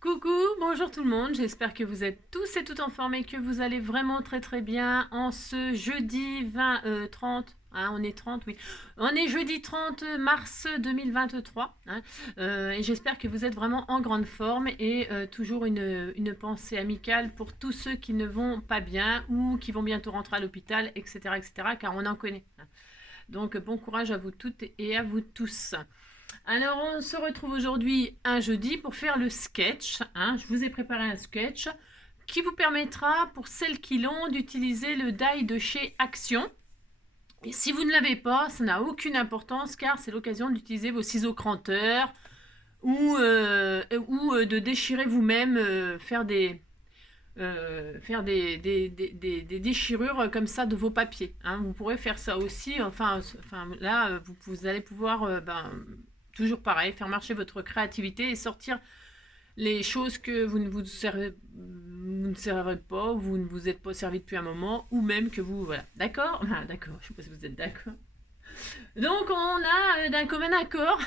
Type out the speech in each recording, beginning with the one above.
Coucou, bonjour tout le monde, j'espère que vous êtes tous et toutes en forme et que vous allez vraiment très bien en ce jeudi 30, hein, on est 30, oui, on est jeudi 30 mars 2023, hein, et j'espère que vous êtes vraiment en grande forme et toujours une pensée amicale pour tous ceux qui ne vont pas bien ou qui vont bientôt rentrer à l'hôpital, etc., car on en connaît, hein. Donc bon courage à vous toutes et à vous tous. Alors, on se retrouve aujourd'hui un jeudi pour faire le sketch, hein. Je vous ai préparé un sketch qui vous permettra, pour celles qui l'ont, d'utiliser le die de chez Action. Et si vous ne l'avez pas, ça n'a aucune importance car c'est l'occasion d'utiliser vos ciseaux cranteurs ou de déchirer vous-même, faire des déchirures comme ça de vos papiers, hein. Vous pourrez faire ça aussi. Enfin là, vous allez pouvoir toujours pareil, faire marcher votre créativité et sortir les choses que vous ne servez pas, ou vous ne vous êtes pas servi depuis un moment, ou même que vous... Voilà. D'accord? D'accord, je ne sais pas si vous êtes d'accord. Donc on a d'un commun accord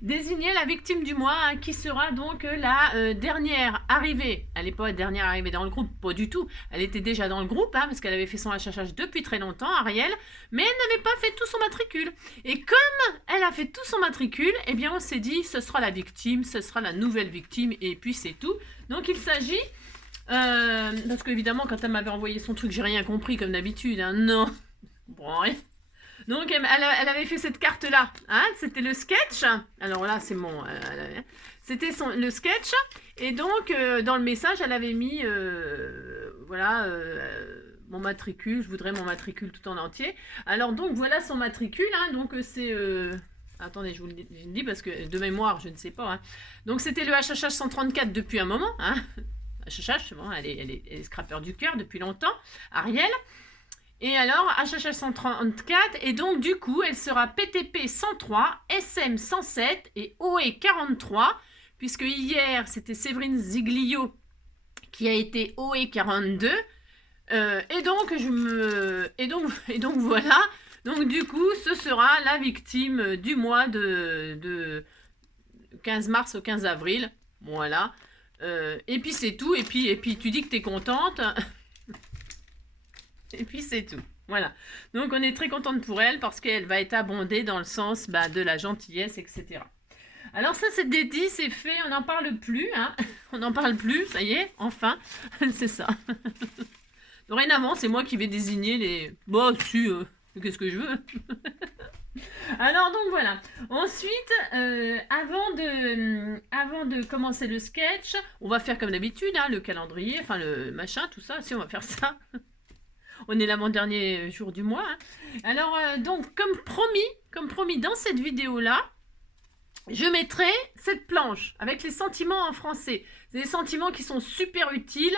désigner la victime du mois, hein, qui sera donc la dernière arrivée. Elle n'est pas la dernière arrivée dans le groupe, pas du tout. Elle était déjà dans le groupe, hein, parce qu'elle avait fait son HHH depuis très longtemps, Ariel, mais elle n'avait pas fait tout son matricule. Et comme elle a fait tout son matricule, eh bien on s'est dit, ce sera la victime, ce sera la nouvelle victime, et puis c'est tout. Donc il s'agit... parce qu'évidemment, quand elle m'avait envoyé son truc, j'ai rien compris comme d'habitude, hein. Non, bon, rien. Donc elle avait fait cette carte-là, hein, c'était le sketch. Alors là, c'est mon... c'était le sketch. Et donc, dans le message, elle avait mis, voilà, mon matricule, je voudrais mon matricule tout en entier. Alors donc, voilà son matricule, hein, donc c'est... attendez, je vous le dis parce que de mémoire, je ne sais pas, hein. Donc c'était le HHH 134 depuis un moment, hein. HHH, bon, elle est scrapper du cœur depuis longtemps. Ariel. Et alors, HHH 134, et donc du coup, elle sera PTP 103, SM 107 et OE 43, puisque hier, c'était Séverine Ziglio qui a été OE 42. Et donc voilà. Donc du coup, ce sera la victime du mois de 15 mars au 15 avril. Voilà. Et puis c'est tout. Et puis tu dis que t'es contente. Et puis c'est tout. Voilà. Donc on est très contente pour elle parce qu'elle va être abondée dans le sens de la gentillesse, etc. Alors ça c'est dit, c'est fait, on n'en parle plus, hein. On n'en parle plus, ça y est, enfin, c'est ça. Dorénavant, c'est moi qui vais désigner les... Bon, si, qu'est-ce que je veux. Alors donc voilà. Ensuite, avant de commencer le sketch, on va faire comme d'habitude, hein, le calendrier, enfin le machin, tout ça. Si on va faire ça. On est l'avant-dernier jour du mois, hein. Alors, donc, comme promis dans cette vidéo-là, je mettrai cette planche avec les sentiments en français. C'est des sentiments qui sont super utiles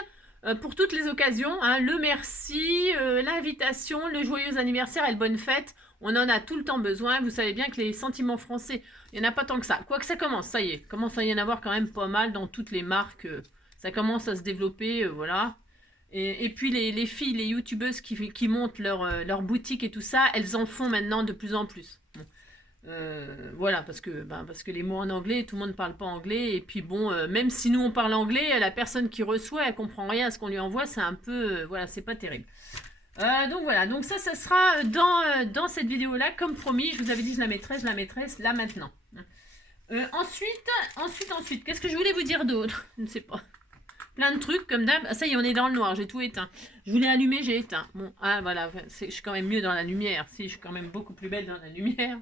pour toutes les occasions, hein. Le merci, l'invitation, le joyeux anniversaire et le bonne fête. On en a tout le temps besoin. Vous savez bien que les sentiments français, il n'y en a pas tant que ça. Quoique ça commence, ça y est. Commence à y en avoir quand même pas mal dans toutes les marques. Ça commence à se développer, voilà. Et puis les filles, les youtubeuses qui montent leur boutique et tout ça, elles en font maintenant de plus en plus. Bon. Voilà, parce que les mots en anglais, tout le monde ne parle pas anglais. Et puis bon, même si nous on parle anglais, la personne qui reçoit, elle comprend rien à ce qu'on lui envoie, c'est un peu... voilà, c'est pas terrible. Donc voilà, donc ça sera dans cette vidéo-là, comme promis. Je vous avais dit je la mettrai là maintenant. Ensuite, qu'est-ce que je voulais vous dire d'autre? Je ne sais pas. Plein de trucs comme d'hab. Ah, ça y est, on est dans le noir, j'ai tout éteint. Je voulais allumer, j'ai éteint. Bon, ah voilà, je suis quand même mieux dans la lumière. Si, je suis quand même beaucoup plus belle dans la lumière.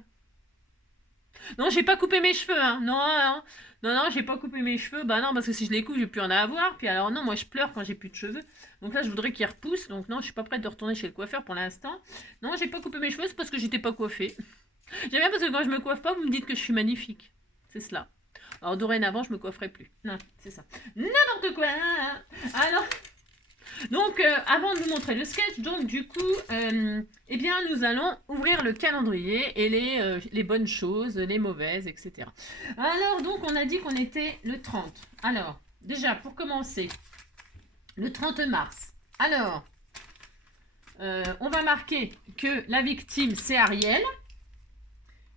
Non, j'ai pas coupé mes cheveux, hein. Non, j'ai pas coupé mes cheveux. Bah non, parce que si je les coupe, je vais plus en avoir. Puis alors non, moi je pleure quand j'ai plus de cheveux. Donc là, je voudrais qu'ils repoussent. Donc non, je suis pas prête de retourner chez le coiffeur pour l'instant. Non, j'ai pas coupé mes cheveux, c'est parce que j'étais pas coiffée. J'aime bien parce que quand je me coiffe pas, vous me dites que je suis magnifique. C'est cela. Alors dorénavant, je me coifferai plus. Non, c'est ça. N'importe quoi. Alors, donc, avant de vous montrer le sketch, donc du coup, eh bien, nous allons ouvrir le calendrier et les bonnes choses, les mauvaises, etc. Alors, donc, on a dit qu'on était le 30. Alors, déjà, pour commencer, le 30 mars. Alors, on va marquer que la victime, c'est Ariel.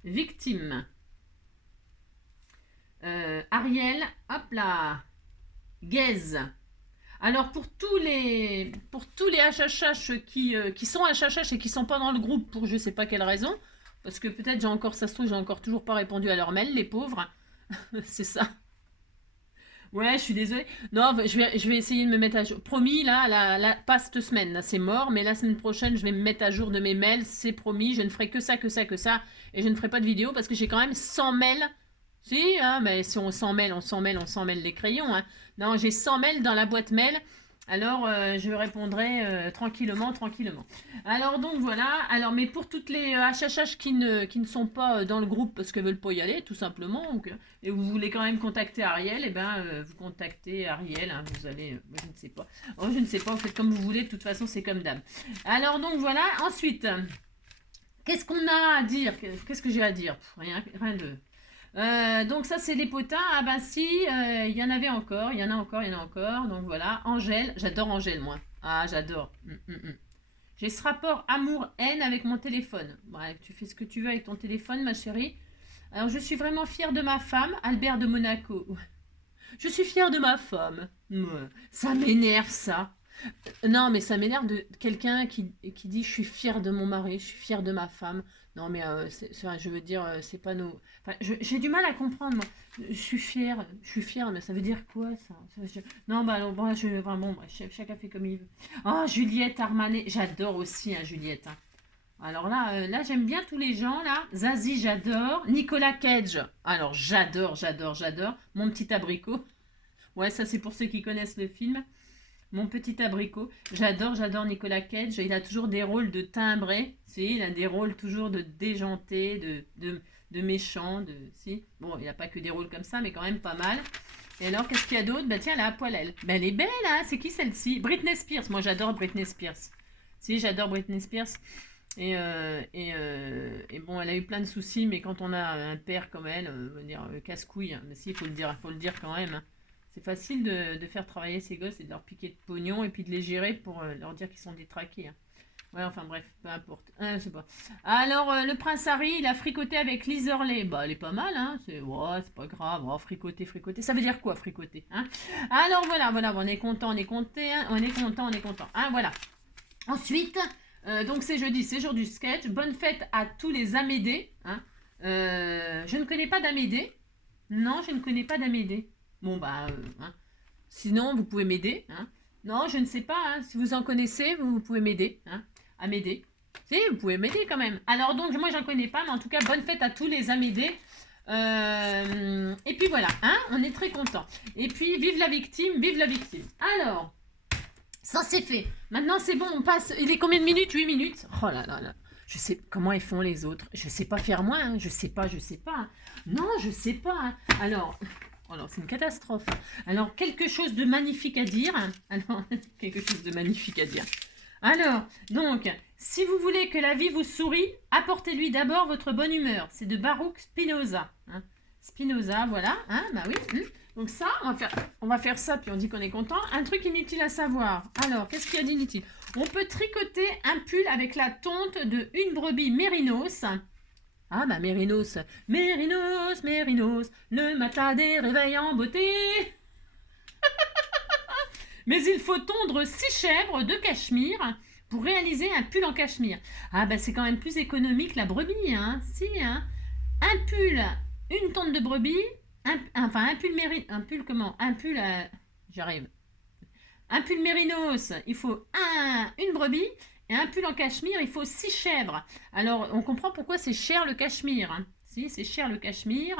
Victime. Ariel, hop là. gaze. Alors pour tous les HHH qui sont HHH et qui sont pas dans le groupe pour je sais pas quelle raison, parce que peut-être ça se trouve, j'ai encore toujours pas répondu à leur mail, les pauvres. C'est ça. Ouais, je suis désolée. Non, je vais essayer de me mettre à jour. Promis, là, pas cette semaine, là, c'est mort, mais la semaine prochaine, je vais me mettre à jour de mes mails, c'est promis. Je ne ferai que ça, que ça, que ça, et je ne ferai pas de vidéo parce que j'ai quand même 100 mails. Si, hein, mais si on s'en mêle, les crayons. Hein. Non, j'ai 100 mails dans la boîte mail. Alors, je répondrai tranquillement, tranquillement. Alors, donc, voilà. Alors, mais pour toutes les HHH qui ne sont pas dans le groupe parce qu'elles ne veulent pas y aller, tout simplement, et vous voulez quand même contacter Ariel, et ben, vous contactez Ariel. Hein, vous allez, je ne sais pas. Oh, je ne sais pas, vous faites comme vous voulez. De toute façon, c'est comme d'hab. Alors, donc, voilà. Ensuite, qu'est-ce qu'on a à dire? Qu'est-ce que j'ai à dire? Rien de... donc ça c'est les potins. Ah bah si, il y en avait encore, il y en a encore, il y en a encore. Donc voilà, Angèle, j'adore Angèle moi. Ah j'adore. J'ai ce rapport amour-haine avec mon téléphone. Ouais, tu fais ce que tu veux avec ton téléphone ma chérie. Alors je suis vraiment fière de ma femme, Albert de Monaco. Je suis fière de ma femme. Ouais. Ça m'énerve ça. Non, mais ça m'énerve de quelqu'un qui dit je suis fière de mon mari, je suis fière de ma femme. Non, mais je veux dire, c'est pas nos. Enfin, j'ai du mal à comprendre, moi. Je suis fière, mais ça veut dire quoi ça, non, bah, alors, bon, enfin, bon, chacun fait comme il veut. Oh, Juliette Armanet, j'adore aussi, hein, Juliette. Hein. Alors là j'aime bien tous les gens, là. Zazie, j'adore. Nicolas Cage, alors j'adore. Mon petit abricot. Ouais, ça c'est pour ceux qui connaissent le film. Mon petit abricot. J'adore Nicolas Cage. Il a toujours des rôles de timbré. Si, il a des rôles toujours de déjanté, de méchant. Si. Bon, il n'a pas que des rôles comme ça, mais quand même pas mal. Et alors, qu'est-ce qu'il y a d'autre? Bah tiens, la poêlelle. Bah, elle est belle, hein. C'est qui celle-ci? Britney Spears. Moi, j'adore Britney Spears. Si, j'adore Britney Spears. Et bon, elle a eu plein de soucis, mais quand on a un père comme elle, dire casse-couille. Mais si, il faut le dire quand même. Hein. C'est facile de faire travailler ces gosses et de leur piquer de pognon et puis de les gérer pour leur dire qu'ils sont détraqués. Hein. Ouais, enfin bref, peu importe. C'est pas. Alors, le prince Harry, il a fricoté avec Liz Hurley. Bah, elle est pas mal, hein. C'est pas grave. Oh, fricoter. Ça veut dire quoi, fricoter hein. Alors, voilà, on est content, hein. On est content. Hein, voilà. Ensuite, donc c'est jeudi, c'est jour du sketch. Bonne fête à tous les Amédées. Hein. Je ne connais pas d'Amédée. Non, je ne connais pas d'Amédée. Bon, bah, hein. Sinon, vous pouvez m'aider. Hein. Non, je ne sais pas. Hein. Si vous en connaissez, vous pouvez m'aider. Hein, à m'aider. Si, vous pouvez m'aider quand même. Alors, donc, moi, j'en connais pas. Mais en tout cas, bonne fête à tous les Amédées. Et puis, voilà. Hein, on est très contents. Et puis, vive la victime, vive la victime. Alors, ça, c'est fait. Maintenant, c'est bon, on passe. Il est combien de minutes? 8 minutes. Oh là là là. Je sais comment ils font les autres. Je sais pas faire moins. Hein. Je sais pas. Hein. Non, je sais pas. Hein. Alors... Alors, c'est une catastrophe. Alors, quelque chose de magnifique à dire. Alors, donc, si vous voulez que la vie vous sourie, apportez-lui d'abord votre bonne humeur. C'est de Baruch Spinoza. Hein. Spinoza, voilà. Hein, bah oui. Donc ça, on va faire ça, puis on dit qu'on est content. Un truc inutile à savoir. Alors, qu'est-ce qu'il y a d'inutile? On peut tricoter un pull avec la tonte de une brebis mérinos. Ah bah Mérinos, le matelas des réveils en beauté. Mais il faut tondre 6 chèvres de cachemire pour réaliser un pull en cachemire. Ah bah c'est quand même plus économique la brebis, hein. Si, hein. Un pull, une tonte de brebis, un pull j'arrive. Un pull mérinos, il faut une brebis. Et un pull en cachemire, il faut 6 chèvres. Alors, on comprend pourquoi c'est cher le cachemire. Hein. Si, c'est cher le cachemire.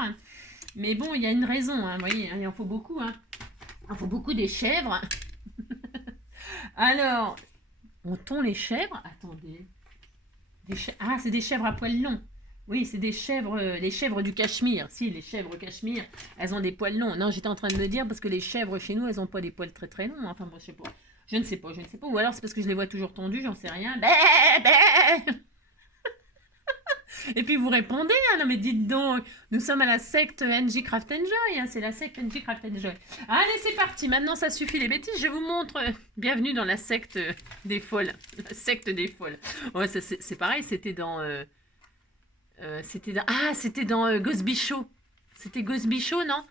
Mais bon, il y a une raison. Hein. Vous voyez, il en faut beaucoup. Hein. Il en faut beaucoup des chèvres. Alors, on tond les chèvres. Attendez. Ah, c'est des chèvres à poils longs. Oui, c'est des chèvres, les chèvres du Cachemire. Si, les chèvres cachemire, elles ont des poils longs. Non, j'étais en train de me dire parce que les chèvres chez nous, elles n'ont pas des poils très très longs. Enfin, bon, je sais pas. Je ne sais pas. Ou alors c'est parce que je les vois toujours tondues, j'en sais rien. Et puis vous répondez, hein, non mais dites donc, nous sommes à la secte NJ Craft Enjoy, hein, c'est la secte NJ Craft Enjoy. Allez, c'est parti, maintenant ça suffit les bêtises, je vous montre, bienvenue dans la secte des folles, la secte des folles. Ouais, c'est pareil, c'était dans Ghost Bichot. C'était Ghost Bichot, non?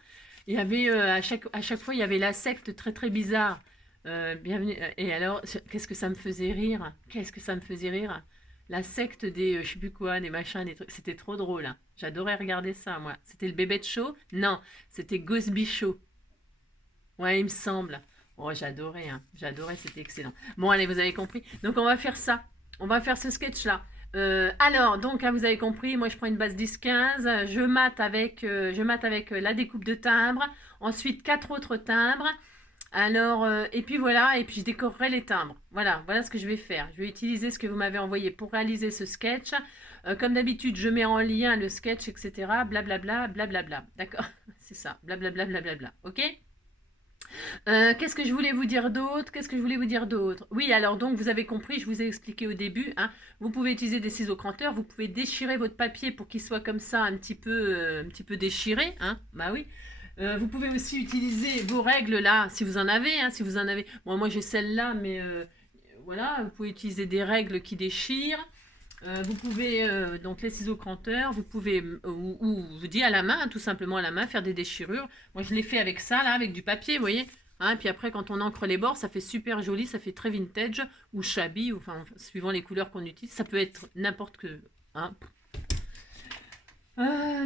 il y avait à chaque fois, il y avait la secte très très bizarre. Bienvenue. Et alors, qu'est-ce que ça me faisait rire? Qu'est-ce que ça me faisait rire? La secte des, je sais plus quoi, des machins, des trucs. C'était trop drôle, hein. J'adorais regarder ça, moi. C'était le bébé de show? Non, c'était Gosby Show. Ouais, il me semble. Oh, j'adorais, hein. J'adorais, c'était excellent. Bon, allez, vous avez compris. Donc, on va faire ça. On va faire ce sketch-là. Alors, donc, hein, vous avez compris, moi, je prends une base 10-15. Je mate avec la découpe de timbres. Ensuite, 4 autres timbres. Alors, et puis voilà, et puis je décorerai les timbres. Voilà, voilà ce que je vais faire. Je vais utiliser ce que vous m'avez envoyé pour réaliser ce sketch. Comme d'habitude, je mets en lien le sketch, etc. Blablabla, blablabla. D'accord? C'est ça, blablabla, blablabla. Ok? Qu'est-ce que je voulais vous dire d'autre? Qu'est-ce que je voulais vous dire d'autre? Oui, alors donc vous avez compris, je vous ai expliqué au début, hein, vous pouvez utiliser des ciseaux cranteurs, vous pouvez déchirer votre papier pour qu'il soit comme ça un petit peu déchiré, hein, bah oui. Vous pouvez aussi utiliser vos règles là, si vous en avez, hein, si vous en avez. Bon, moi j'ai celle-là, mais voilà, vous pouvez utiliser des règles qui déchirent. Vous pouvez, donc les ciseaux cranteurs, vous pouvez, ou vous dites à la main, tout simplement à la main, faire des déchirures. Moi, je l'ai fait avec ça, là, avec du papier, vous voyez. Hein, puis après, quand on encre les bords, ça fait super joli, ça fait très vintage, ou shabby, enfin, suivant les couleurs qu'on utilise. Ça peut être n'importe que... Hein.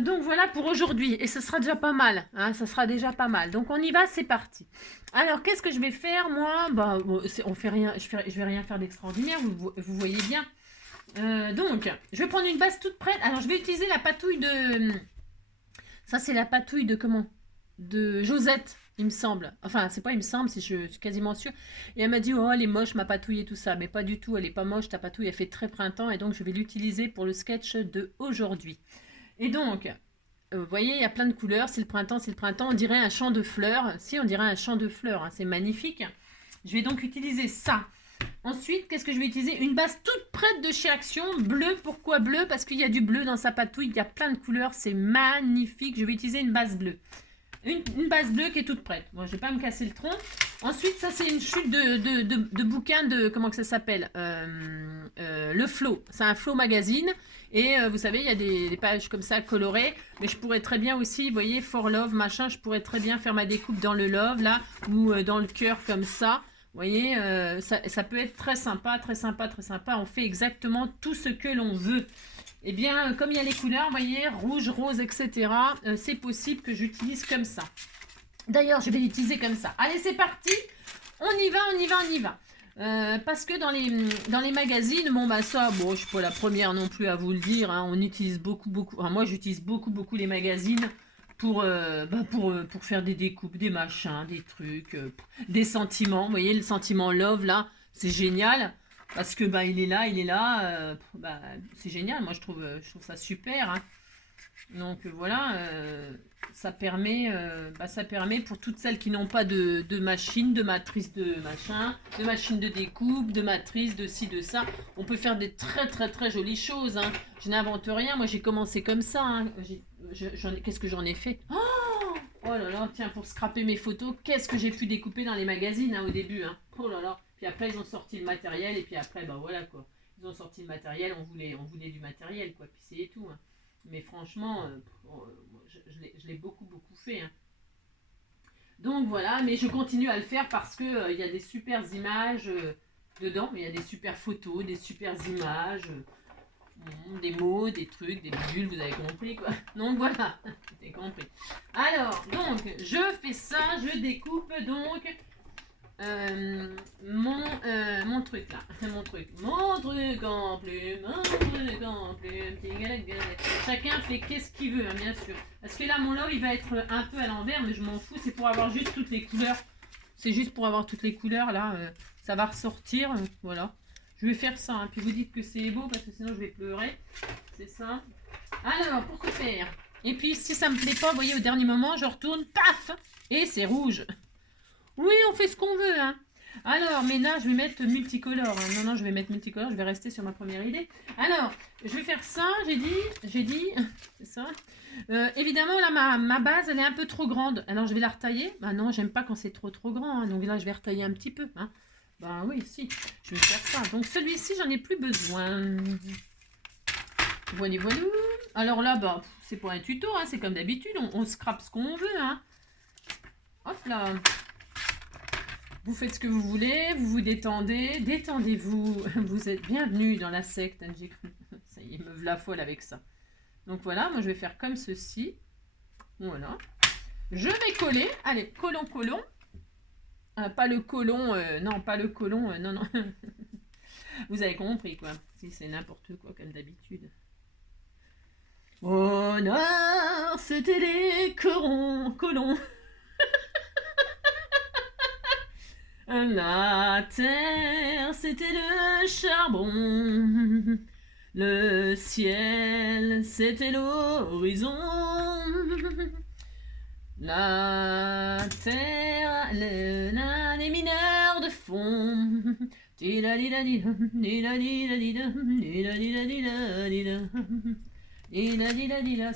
Donc voilà pour aujourd'hui, et ce sera déjà pas mal, hein, ça sera déjà pas mal. Donc on y va, c'est parti. Alors qu'est-ce que je vais faire, moi? Bah, on fait rien, je vais rien faire d'extraordinaire, vous voyez bien. Donc, je vais prendre une base toute prête. Alors, je vais utiliser la patouille de... Ça, c'est la patouille de comment? De Josette, il me semble. Enfin, c'est pas il me semble, je suis quasiment sûre. Et elle m'a dit, oh, elle est moche, ma patouille et tout ça. Mais pas du tout, elle est pas moche, ta patouille, elle fait très printemps. Et donc, je vais l'utiliser pour le sketch de aujourd'hui. Et donc, vous voyez, il y a plein de couleurs. C'est le printemps, c'est le printemps. On dirait un champ de fleurs. Si, on dirait un champ de fleurs. Hein, c'est magnifique. Je vais donc utiliser ça. Ensuite, qu'est-ce que je vais utiliser? Une base toute prête de chez Action, bleu. Pourquoi bleu? Parce qu'il y a du bleu dans sa patouille, il y a plein de couleurs, c'est magnifique. Je vais utiliser une base bleue. Une base bleue qui est toute prête. Bon, je ne vais pas me casser le tronc. Ensuite, ça c'est une chute de bouquin de, comment que ça s'appelle? Le Flow. C'est un Flow magazine. Et vous savez, il y a des pages comme ça colorées. Mais je pourrais très bien aussi, vous voyez, For Love, machin, je pourrais très bien faire ma découpe dans le love, là, ou dans le cœur comme ça. Vous voyez, ça peut être très sympa, très sympa, très sympa. On fait exactement tout ce que l'on veut. Eh bien, comme il y a les couleurs, vous voyez, rouge, rose, etc., c'est possible que j'utilise comme ça. D'ailleurs, je vais l'utiliser comme ça. Allez, c'est parti. On y va, on y va, on y va. Parce que dans les magazines, bon, bah ça, bon, je ne suis pas la première non plus à vous le dire. Hein, on utilise beaucoup. Enfin, moi, j'utilise beaucoup les magazines pour faire des découpes, des machins, des trucs, des sentiments. Vous voyez, le sentiment love, là, c'est génial. Parce que bah, il est là, c'est génial. Moi, je trouve ça super. Hein. Donc voilà, ça permet pour toutes celles qui n'ont pas de machine, de matrice de machin, de machine de découpe, de matrice, de ci, de ça. On peut faire des très très très jolies choses. Hein. Je n'invente rien. Moi, j'ai commencé comme ça. Hein. Qu'est-ce que j'en ai fait? Oh là là, tiens, pour scraper mes photos, qu'est-ce que j'ai pu découper dans les magazines hein, au début. Hein. Oh là là. Puis après, ils ont sorti le matériel. Et puis après, bah voilà quoi. Ils ont sorti le matériel. On voulait du matériel quoi. Puis c'est tout. Hein. Mais franchement, je l'ai beaucoup fait. Hein. Donc voilà, mais je continue à le faire parce que il y a des super images dedans. Mais il y a des super photos, des super images. Des mots, des trucs, des bidules, vous avez compris quoi. Donc voilà, vous avez compris. Alors, donc, je fais ça, je découpe donc mon truc là. Mon truc en plume, chacun fait qu'est-ce qu'il veut, hein, bien sûr. Parce que là, mon love, il va être un peu à l'envers, mais je m'en fous, c'est pour avoir juste toutes les couleurs. C'est juste pour avoir toutes les couleurs, là, ça va ressortir, voilà. Je vais faire ça, hein. Puis vous dites que c'est beau parce que sinon je vais pleurer. C'est ça. Alors, pour ce faire. Et puis si ça me plaît pas, vous voyez, au dernier moment, je retourne, paf! Et c'est rouge. Oui, on fait ce qu'on veut, hein. Alors, mais là, je vais mettre multicolore. Hein. Non, je vais mettre multicolore, je vais rester sur ma première idée. Alors, je vais faire ça, j'ai dit, c'est ça. Évidemment, là, ma base, elle est un peu trop grande. Alors, je vais la retailler. Bah non, j'aime pas quand c'est trop grand. Hein. Donc là, je vais retailler un petit peu, hein. Ben oui, si, je vais faire ça. Donc celui-ci, j'en ai plus besoin. Voilà. Alors là, bah, c'est pas un tuto, hein, c'est comme d'habitude, on scrape ce qu'on veut. Hein. là. Vous faites ce que vous voulez, vous vous détendez, détendez-vous. Vous êtes bienvenue dans la secte, hein, j'ai cru. Ça y est, me la folle avec ça. Donc voilà, moi je vais faire comme ceci. Voilà. Je vais coller. Allez, collons, collons. Pas le colon, non, pas le colon, non, non. Vous avez compris, quoi. Si c'est n'importe quoi, comme d'habitude. Au nord, c'était les colons. La terre, c'était le charbon. Le ciel, c'était l'horizon. La terre, les mineurs de fond. C'est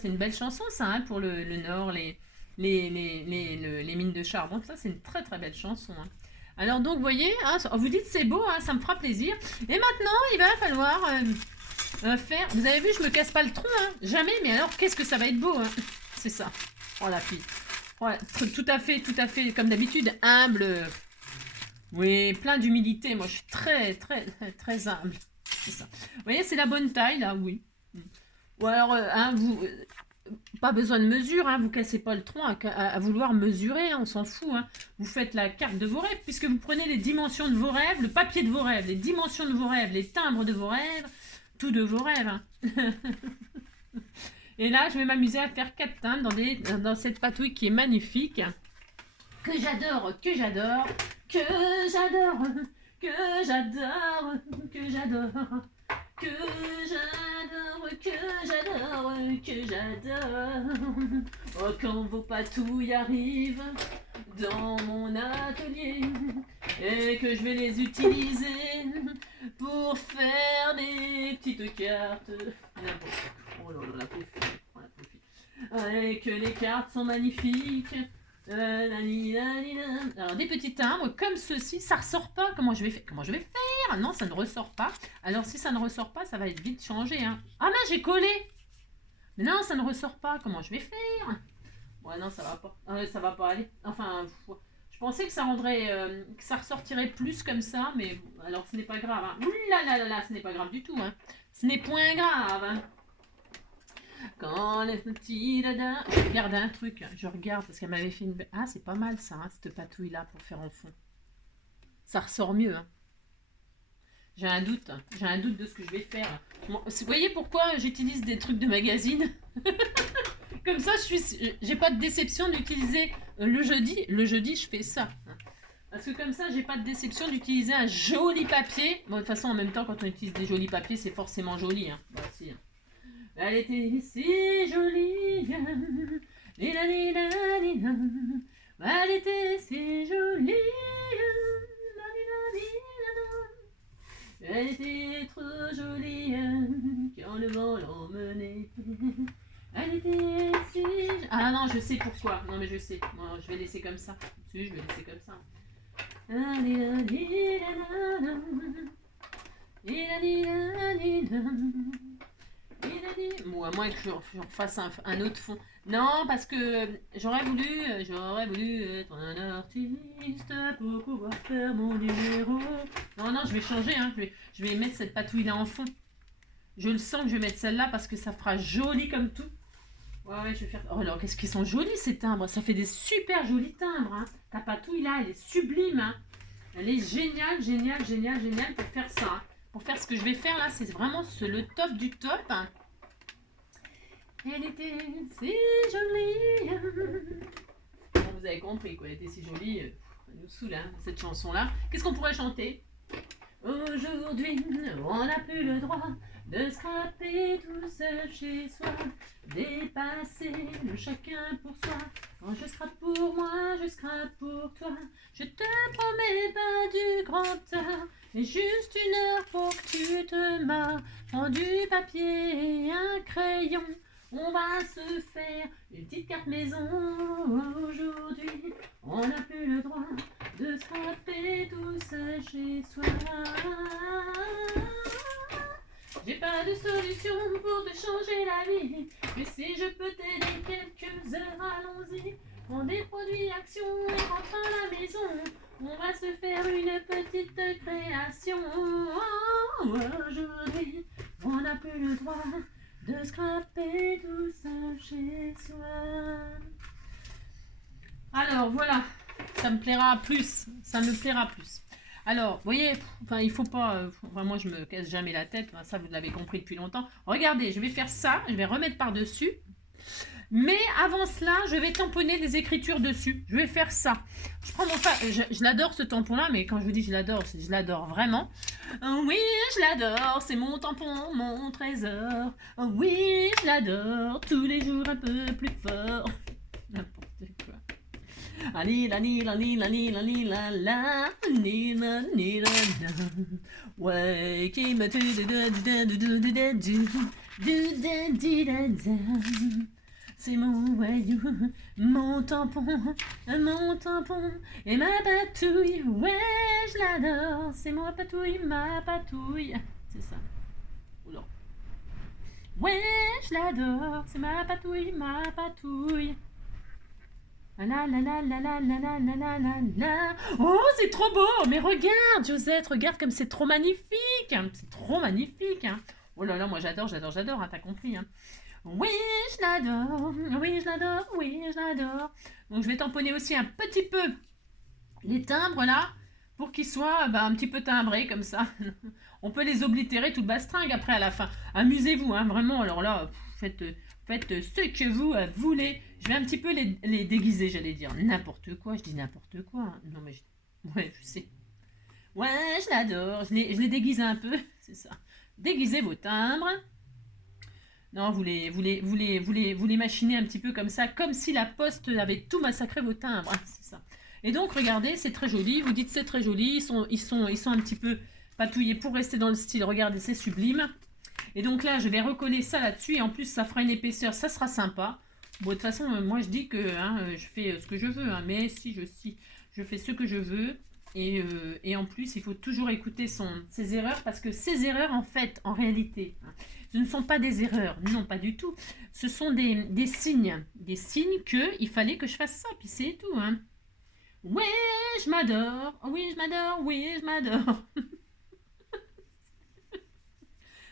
une belle chanson, ça, hein, pour le Nord, les mines de charbon. Ça, c'est une très très belle chanson. Hein. Alors donc, vous voyez, hein, vous dites c'est beau, hein, ça me fera plaisir. Et maintenant, il va falloir faire... Vous avez vu, je me casse pas le tronc, hein, jamais, mais alors, qu'est-ce que ça va être beau, hein. C'est ça. Oh, la fille. Ouais, tout à fait, comme d'habitude, humble. Oui, plein d'humilité. Moi, je suis très, très, très humble. C'est ça. Vous voyez, c'est la bonne taille, là, oui. Ou alors, hein, vous... pas besoin de mesure, hein, vous cassez pas le tronc à vouloir mesurer, hein, on s'en fout. Hein. Vous faites la carte de vos rêves, puisque vous prenez les dimensions de vos rêves, le papier de vos rêves, les dimensions de vos rêves, les timbres de vos rêves, tout de vos rêves. Hein. Et là, je vais m'amuser à faire 4 timbres dans cette patouille qui est magnifique, que j'adore, que j'adore, que j'adore, que j'adore, que j'adore. Que j'adore, que j'adore, que j'adore. Oh, quand vos patouilles arrivent dans mon atelier et que je vais les utiliser pour faire des petites cartes. Oh là là, la pauvre fille. Oh, la pauvre fille. Et que les cartes sont magnifiques. Alors des petits timbres comme ceci, ça ressort pas. Comment je vais faire? Non, ça ne ressort pas. Alors si ça ne ressort pas, ça va être vite changé. Hein. Ah mais j'ai collé. Mais non, ça ne ressort pas. Comment je vais faire? Ouais non, ça va pas. Ça va pas aller. Enfin, je pensais que ça rendrait, que ça ressortirait plus comme ça, mais alors ce n'est pas grave. Hein. Ouh là, ce n'est pas grave du tout. Hein. Ce n'est point grave. Hein. Quand les petits dada... Je regarde un truc, je regarde parce qu'elle m'avait fait une... Ah, c'est pas mal ça, hein, cette patouille-là pour faire en fond. Ça ressort mieux. Hein. J'ai un doute de ce que je vais faire. Bon, vous voyez pourquoi j'utilise des trucs de magazine? Comme ça, j'ai pas de déception d'utiliser le jeudi. Le jeudi, je fais ça. Parce que comme ça, j'ai pas de déception d'utiliser un joli papier. Bon, de toute façon, en même temps, quand on utilise des jolis papiers, c'est forcément joli. Hein. Bon, si, hein. Elle était si jolie, elle était si jolie, elle était trop jolie quand le vent l'emmenait. Elle était si... Ah non, je sais pourquoi. Non mais je sais. Bon, je vais laisser comme ça. Si, je vais laisser comme ça. Ou à moins que je refasse un autre fond. Non, parce que j'aurais voulu être un artiste pour pouvoir faire mon numéro. Non, je vais changer. Hein. Je vais mettre cette patouille-là en fond. Je le sens que je vais mettre celle-là parce que ça fera joli comme tout. Ouais, je vais faire... Oh là, qu'est-ce qu'ils sont jolis ces timbres. Ça fait des super jolis timbres. Hein. Ta patouille-là, elle est sublime. Hein. Elle est géniale pour faire ça. Hein. Pour faire ce que je vais faire là, c'est vraiment le top du top. Hein. Elle était si jolie. Bon, vous avez compris quoi, elle était si jolie. Elle nous saoule hein, cette chanson-là. Qu'est-ce qu'on pourrait chanter? Aujourd'hui, on n'a plus le droit de scraper tout seul chez soi, dépasser le chacun pour soi. Quand je scrape pour moi, je scrape pour toi. Je te promets pas du grand art, mais juste une heure pour que tu te marres. Prends du papier et un crayon, on va se faire une petite carte maison. Aujourd'hui, on n'a plus le droit de scraper tout seul chez soi. J'ai pas de solution pour te changer la vie, mais si je peux t'aider quelques heures, allons-y. Prends des produits Action et rentre maison. On va se faire une petite création. Aujourd'hui, on n'a plus le droit de scraper tout ça chez soi. Alors voilà, ça me plaira plus. Ça me plaira plus. Alors, vous voyez, enfin, il faut pas... enfin, moi, je me casse jamais la tête. Enfin, ça, vous l'avez compris depuis longtemps. Regardez, je vais faire ça. Je vais remettre par-dessus. Mais avant cela, je vais tamponner des écritures dessus. Je vais faire ça. Je prends mon... Je l'adore, ce tampon-là. Mais quand je vous dis je l'adore, je l'adore vraiment. Oui, je l'adore. C'est mon tampon, mon trésor. Oui, je l'adore. Tous les jours un peu plus fort. N'importe quoi. Ouais, qui me c'est mon voyou, mon tampon et ma patouille. Ouais, je l'adore. C'est moi patouille, ma patouille. C'est ça. Oula. Ouais, je l'adore. C'est ma patouille, ma patouille. La la la la la la la la la la la. Oh, c'est trop beau. Mais regarde, Josette, regarde comme c'est trop magnifique. C'est trop magnifique. Oh là là, moi j'adore, hein, t'as compris. Oui, je l'adore. Oui, je l'adore. Oui, je l'adore. Donc je vais tamponner aussi un petit peu les timbres là, pour qu'ils soient un petit peu timbrés comme ça. On peut les oblitérer tout le bastringue après à la fin. Amusez-vous, vraiment. Alors là, faites ce que vous voulez. Je vais un petit peu les déguiser, j'allais dire. N'importe quoi, je dis n'importe quoi. Non mais, ouais, je sais. Ouais, je l'adore. Je les déguise un peu, c'est ça. Déguisez vos timbres. Non, vous les machinez un petit peu comme ça, comme si la poste avait tout massacré vos timbres. C'est ça. Et donc, regardez, c'est très joli. Vous dites c'est très joli. Ils sont un petit peu patouillés pour rester dans le style. Regardez, c'est sublime. Et donc là, je vais recoller ça là-dessus. Et en plus, ça fera une épaisseur. Ça sera sympa. Bon, de toute façon, moi, je dis que je fais ce que je veux. Mais si je fais ce que je veux. Et en plus, il faut toujours écouter ses erreurs. Parce que ces erreurs, en fait, en réalité... ce ne sont pas des erreurs, non, pas du tout. Ce sont des signes. Des signes qu'il fallait que je fasse ça, puis c'est tout. Ouais, je m'adore. Oui, je m'adore. Oui, je m'adore.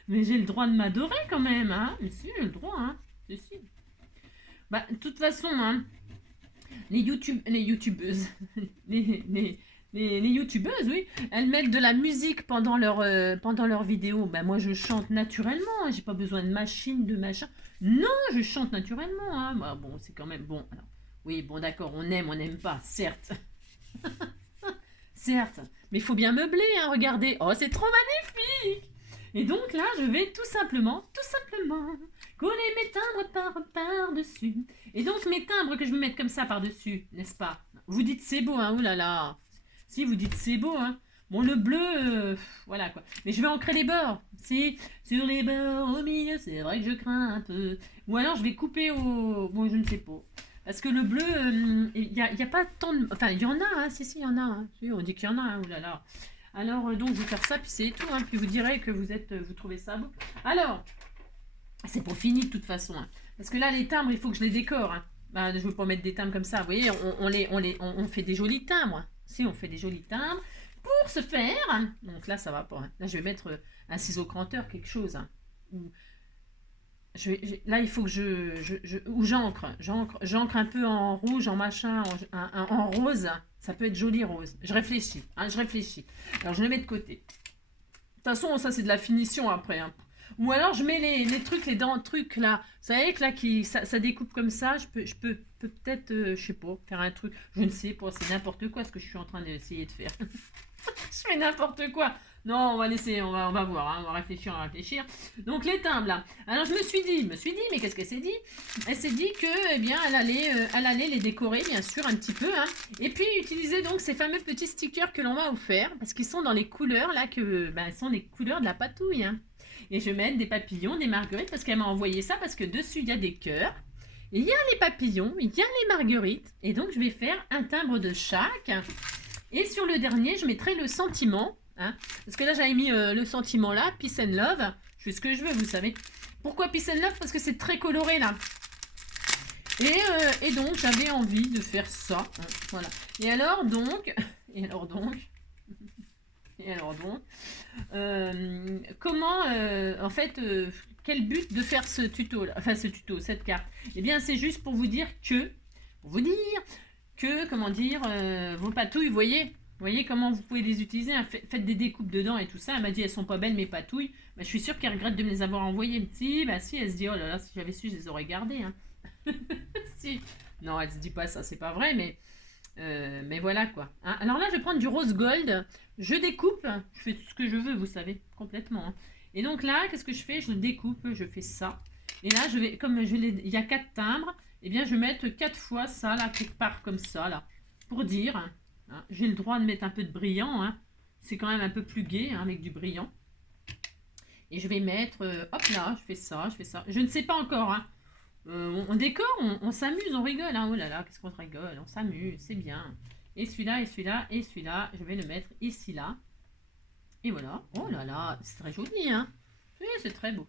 Mais j'ai le droit de m'adorer quand même. Mais si, j'ai le droit. Si, si. De toute façon, les youtubeuses, les youtubeuses, oui, elles mettent de la musique pendant leur vidéo. Moi, je chante naturellement. J'ai pas besoin de machine, de machin. Non, je chante naturellement. Bon, c'est quand même bon. Alors, oui, bon, d'accord, on n'aime pas, certes. Certes, mais il faut bien meubler, regardez. Oh, c'est trop magnifique. Et donc là, je vais tout simplement, coller mes timbres par-dessus. Et donc, mes timbres que je vais mettre comme ça par-dessus, n'est-ce pas? Vous dites c'est beau, oulala. Si, vous dites c'est beau, Bon, le bleu, voilà quoi. Mais je vais ancrer les bords. Si, sur les bords, au milieu, c'est vrai que je crains un peu. Ou alors, je vais couper au... Bon, je ne sais pas. Parce que le bleu, il y a pas tant de... Enfin, il y en a, si, il y en a. Si, on dit qu'il y en a, oulala. Alors, donc, je vais faire ça, puis c'est tout. Puis vous direz que vous trouvez ça beau. Alors, c'est pour finir de toute façon. Parce que là, les timbres, il faut que je les décore. Je ne veux pas mettre des timbres comme ça. Vous voyez, on fait des jolis timbres. Si, on fait des jolis timbres. Pour ce faire, donc là, ça va pas. Là, je vais mettre un ciseau cranteur, quelque chose. Là, il faut que ou j'encre un peu en rouge, en machin, en rose. Ça peut être joli rose. Je réfléchis. Alors, je le mets de côté. De toute façon, ça, c'est de la finition après. Ou alors, je mets les trucs, les trucs là. Vous savez que là, ça découpe comme ça. Je peux peut-être, je sais pas, faire un truc. Je ne sais pas, c'est n'importe quoi ce que je suis en train d'essayer de faire. Je fais n'importe quoi. Non, on va laisser, on va voir, on va réfléchir. Donc les timbres là. Alors je me suis dit, mais qu'est-ce qu'elle s'est dit? Elle s'est dit que, eh bien, elle allait les décorer, bien sûr, un petit peu, Et puis utiliser donc ces fameux petits stickers que l'on m'a offert, parce qu'ils sont dans les couleurs là sont les couleurs de la patouille, Et je vais mettre des papillons, des marguerites, parce qu'elle m'a envoyé ça, parce que dessus il y a des cœurs. Il y a les papillons, il y a les marguerites, et donc je vais faire un timbre de chaque. Et sur le dernier, je mettrai le sentiment. Parce que là, j'avais mis le sentiment là, Peace and Love. Je fais ce que je veux, vous savez. Pourquoi Peace and Love? Parce que c'est très coloré là. Et donc, j'avais envie de faire ça. Voilà. Et alors donc, et alors donc, et alors donc, comment, en fait, quel but de faire ce tuto là, enfin ce tuto, cette carte? Eh bien, c'est juste pour vous dire comment dire, vos patouilles, voyez comment vous pouvez les utiliser, hein, faites des découpes dedans et tout ça. Elle m'a dit elles sont pas belles mes patouilles. Bah, je suis sûre qu'elle regrette de me les avoir envoyées. Si, bah si, elle se dit oh là là, si j'avais su, je les aurais gardées. Hein. Si. Non, elle se dit pas ça, c'est pas vrai, mais voilà quoi. Hein. Alors là, je vais prendre du rose gold, je découpe, je fais tout ce que je veux, vous savez, complètement. Hein. Et donc là, qu'est-ce que je fais? Je le découpe, je fais ça. Et là, je vais, comme il y a 4 timbres, eh bien, je vais mettre 4 fois ça, là, quelque part comme ça, là, pour dire, hein, j'ai le droit de mettre un peu de brillant, hein. C'est quand même un peu plus gai, hein, avec du brillant. Et je vais mettre, hop là, je fais ça, je ne sais pas encore, hein. On décore, on s'amuse, on rigole. Hein. Oh là là, qu'est-ce qu'on rigole, on s'amuse, c'est bien. Et celui-là, et celui-là, et celui-là, je vais le mettre ici, là. Et voilà. Oh là là, c'est très joli, hein. Oui, c'est très beau.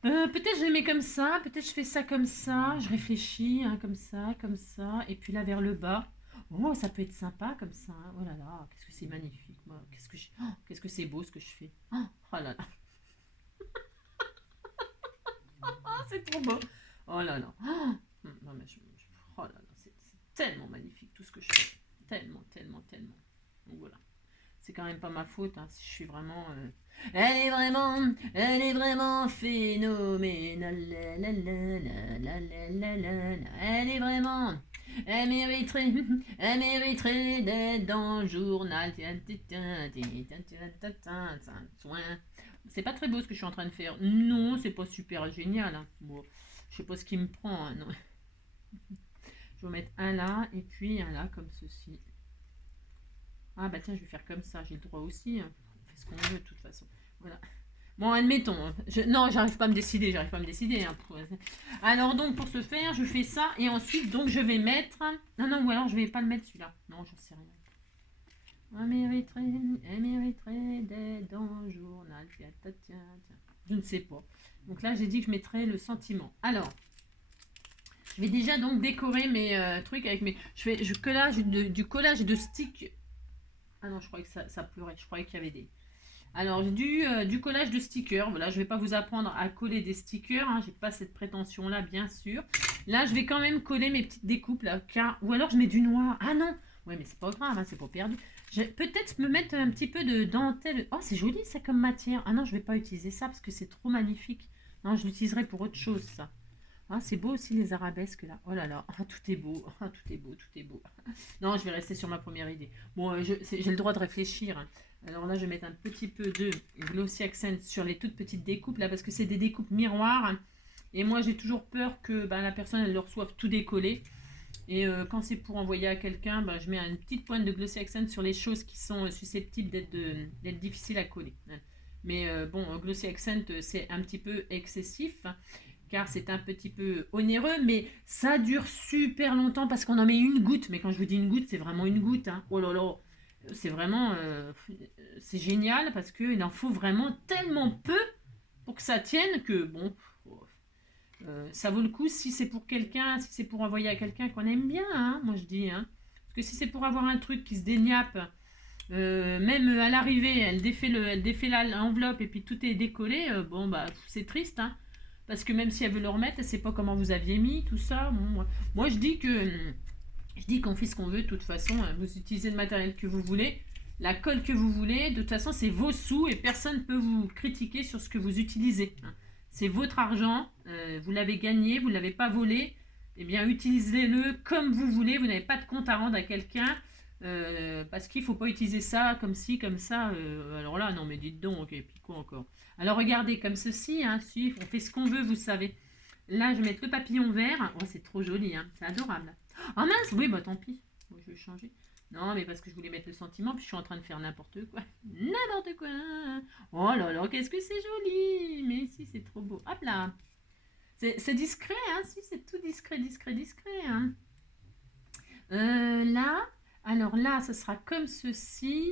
Peut-être je le mets comme ça, peut-être je fais ça comme ça. Je réfléchis, hein, comme ça, comme ça. Et puis là, vers le bas. Oh, ça peut être sympa comme ça. Hein. Oh là là, qu'est-ce que c'est magnifique. Moi. Qu'est-ce que c'est beau ce que je fais. Oh là là. Oh, c'est trop beau. Oh là là. Oh, non, mais oh là là, c'est tellement magnifique tout ce que je fais. Tellement, tellement, tellement. Donc voilà. C'est quand même pas ma faute, hein, si je suis vraiment... Elle est vraiment phénoménale. Elle est vraiment... Elle mériterait d'être dans le journal. C'est pas très beau ce que je suis en train de faire. Non, c'est pas super génial. Hein. Bon, je sais pas ce qui me prend. Hein, non. Je vais mettre un là et puis un là comme ceci. Ah bah tiens, je vais faire comme ça. J'ai le droit aussi. Hein. On fait ce qu'on veut de toute façon. Voilà. Bon, admettons. Non, j'arrive pas à me décider. Hein. Alors donc, pour ce faire, je fais ça. Et ensuite, donc, je vais mettre... Non, ou alors je vais pas le mettre celui-là. Non, j'en sais rien. Elle mériterait d'être dans le journal. Tiens. Je ne sais pas. Donc là, j'ai dit que je mettrais le sentiment. Alors, je vais déjà donc décorer mes trucs avec mes... Je fais du collage de sticks. Ah non, je croyais que ça pleurait. Je croyais qu'il y avait des... Alors, du collage de stickers. Voilà, je ne vais pas vous apprendre à coller des stickers. Hein, j'ai pas cette prétention-là, bien sûr. Là, je vais quand même coller mes petites découpes. Là, ou alors, je mets du noir. Ah non. Ouais, mais c'est pas grave, hein, c'est pas perdu. Peut-être me mettre un petit peu de dentelle. Oh, c'est joli ça comme matière. Ah non, je vais pas utiliser ça parce que c'est trop magnifique. Non, je l'utiliserai pour autre chose, ça. Ah, c'est beau aussi les arabesques là. Oh là là, tout est beau. Tout est beau. Non, je vais rester sur ma première idée. Bon, j'ai le droit de réfléchir. Hein. Alors là, je vais mettre un petit peu de Glossy Accent sur les toutes petites découpes là parce que c'est des découpes miroirs. Hein. Et moi, j'ai toujours peur que la personne elle le reçoive tout décollé. Et quand c'est pour envoyer à quelqu'un, je mets une petite pointe de Glossy Accent sur les choses qui sont susceptibles d'être difficiles à coller. Mais bon, Glossy Accent, c'est un petit peu excessif, car c'est un petit peu onéreux, mais ça dure super longtemps parce qu'on en met une goutte. Mais quand je vous dis une goutte, c'est vraiment une goutte. Hein. Oh là là, c'est vraiment... c'est génial parce qu'il en faut vraiment tellement peu pour que ça tienne que, bon... ça vaut le coup si c'est pour quelqu'un, si c'est pour envoyer à quelqu'un qu'on aime bien, hein, moi je dis. Hein. Parce que si c'est pour avoir un truc qui se déniappe, même à l'arrivée, elle défait l'enveloppe et puis tout est décollé, c'est triste. Hein. Parce que même si elle veut le remettre, elle ne sait pas comment vous aviez mis, tout ça. Bon, moi je dis qu'on fait ce qu'on veut de toute façon. Hein. Vous utilisez le matériel que vous voulez, la colle que vous voulez. De toute façon, c'est vos sous et personne ne peut vous critiquer sur ce que vous utilisez. Hein. C'est votre argent, vous l'avez gagné, vous ne l'avez pas volé, eh bien utilisez-le comme vous voulez, vous n'avez pas de compte à rendre à quelqu'un, parce qu'il ne faut pas utiliser ça comme ci, comme ça, alors là, non mais dites donc, ok, puis quoi encore. Alors regardez, comme ceci, hein, si, on fait ce qu'on veut, vous savez. Là, je vais mettre le papillon vert, oh c'est trop joli, hein, c'est adorable. Oh mince, oui, tant pis, bon, je vais changer. Non, mais parce que je voulais mettre le sentiment, puis je suis en train de faire n'importe quoi. N'importe quoi. Oh là là, qu'est-ce que c'est joli. Mais si, c'est trop beau. Hop là. C'est discret, hein. Si, c'est tout discret. Hein. Là, alors là, ce sera comme ceci.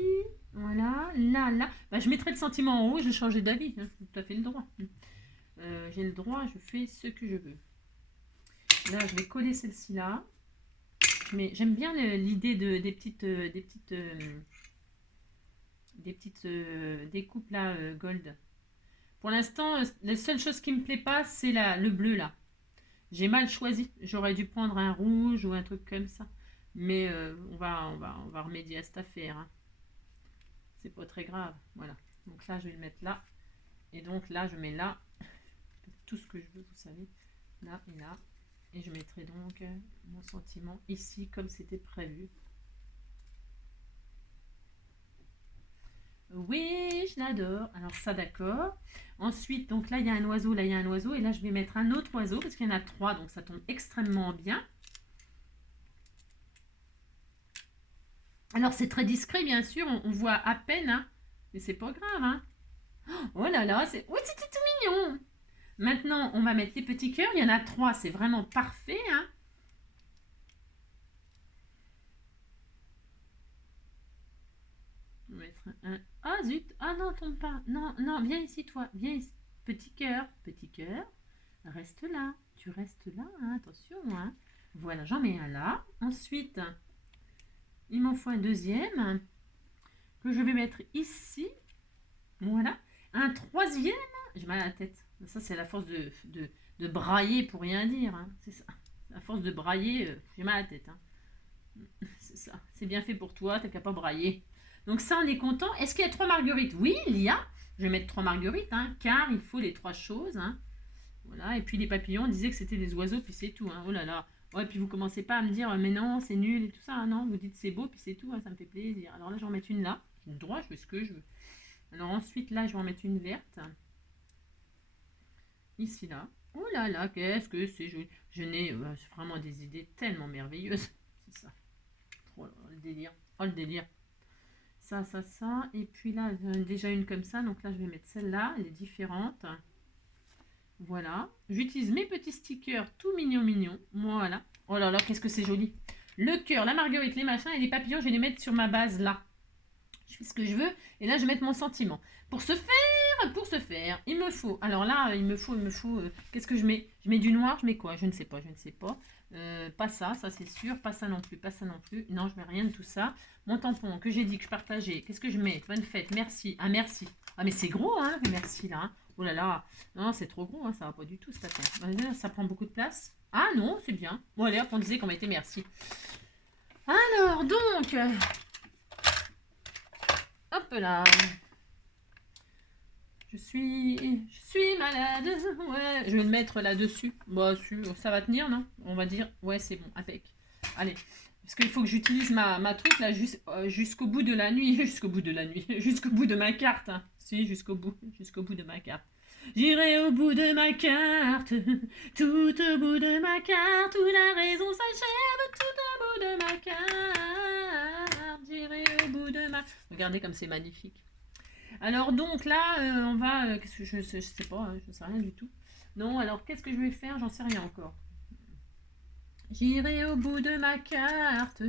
Voilà, là. Je mettrai le sentiment en haut, je vais changer d'avis. Hein. J'ai tout à fait le droit. J'ai le droit, je fais ce que je veux. Là, je vais coller celle-ci là. Mais j'aime bien l'idée des petites découpes là, gold. Pour l'instant, la seule chose qui me plaît pas, c'est le bleu là. J'ai mal choisi. J'aurais dû prendre un rouge ou un truc comme ça. Mais on va remédier à cette affaire. Hein. C'est pas très grave. Voilà. Donc là, je vais le mettre là. Et donc là, je mets là. Tout ce que je veux, vous savez. Là et là. Et je mettrai donc mon sentiment ici, comme c'était prévu. Oui, je l'adore. Alors ça, d'accord. Ensuite, donc là, il y a un oiseau, là, il y a un oiseau. Et là, je vais mettre un autre oiseau, parce qu'il y en a 3, donc ça tombe extrêmement bien. Alors, c'est très discret, bien sûr. On voit à peine, hein, mais c'est pas grave. Hein. Oh là là, c'était tout mignon. Maintenant, on va mettre les petits cœurs. Il y en a 3, c'est vraiment parfait. Hein. On va mettre un... Ah zut, ah non, tombe pas. Non, non, viens ici, toi. Viens ici. Petit cœur, petit cœur. Reste là. Tu restes là, hein, attention. Hein. Voilà, j'en mets un là. Ensuite, il m'en faut un deuxième que je vais mettre ici. Voilà. Un troisième. J'ai mal à la tête. Ça, c'est la force de brailler pour rien dire. Hein. C'est ça. À force de brailler, j'ai mal à la tête. Hein. C'est ça. C'est bien fait pour toi. T'as qu'à pas brailler. Donc ça, on est content. Est-ce qu'il y a 3 marguerites? Oui, il y a. Je vais mettre 3 marguerites, hein, car il faut les 3 choses. Hein. Voilà. Et puis les papillons, on disait que c'était des oiseaux, puis c'est tout. Hein. Oh là là. Ouais, puis vous commencez pas à me dire, mais non, c'est nul et tout ça. Hein, non, vous dites c'est beau, puis c'est tout. Hein, ça me fait plaisir. Alors là, je vais en mettre une là. J'ai le droit, je fais ce que je veux. Alors ensuite, là, je vais en mettre une verte. Ici, là. Oh là là, qu'est-ce que c'est joli. Je n'ai vraiment des idées tellement merveilleuses. C'est ça. Oh, le délire. Oh, le délire. Ça, ça, ça. Et puis là, déjà une comme ça. Donc là, je vais mettre celle-là. Elle est différente. Voilà. J'utilise mes petits stickers tout mignons. Voilà. Oh là là, qu'est-ce que c'est joli. Le cœur, la marguerite, les machins et les papillons, je vais les mettre sur ma base là. Je fais ce que je veux. Et là, je vais mettre mon sentiment. Pour ce faire, il me faut. Alors là, il me faut. Qu'est-ce que je mets? Je mets du noir, je mets quoi? Je ne sais pas. Pas ça c'est sûr. Pas ça non plus. Non, je mets rien de tout ça. Mon tampon que j'ai dit que je partageais. Qu'est-ce que je mets? Bonne fête, merci. Ah, merci. Ah, mais c'est gros, hein, merci là. Hein. Oh là là. Non, c'est trop gros, hein, ça va pas du tout cette affaire. Ça prend beaucoup de place. Ah non, c'est bien. Bon, allez, hop, on disait qu'on mettait merci. Alors, donc. Hop là. Je suis malade. Ouais, je vais le mettre là-dessus. Bah, ça va tenir, non? On va dire, ouais, c'est bon, impec. Allez, parce qu'il faut que j'utilise ma truc là jusqu'au bout de la nuit. Jusqu'au bout de ma carte. Hein. Si, jusqu'au bout de ma carte. J'irai au bout de ma carte, tout au bout de ma carte, où la raison s'achève, tout au bout de ma carte. J'irai au bout de ma... Regardez comme c'est magnifique. Alors donc là, on va... qu'est-ce que je sais pas, hein, je sais rien du tout. Non, alors qu'est-ce que je vais faire? J'en sais rien encore. J'irai au bout de ma carte,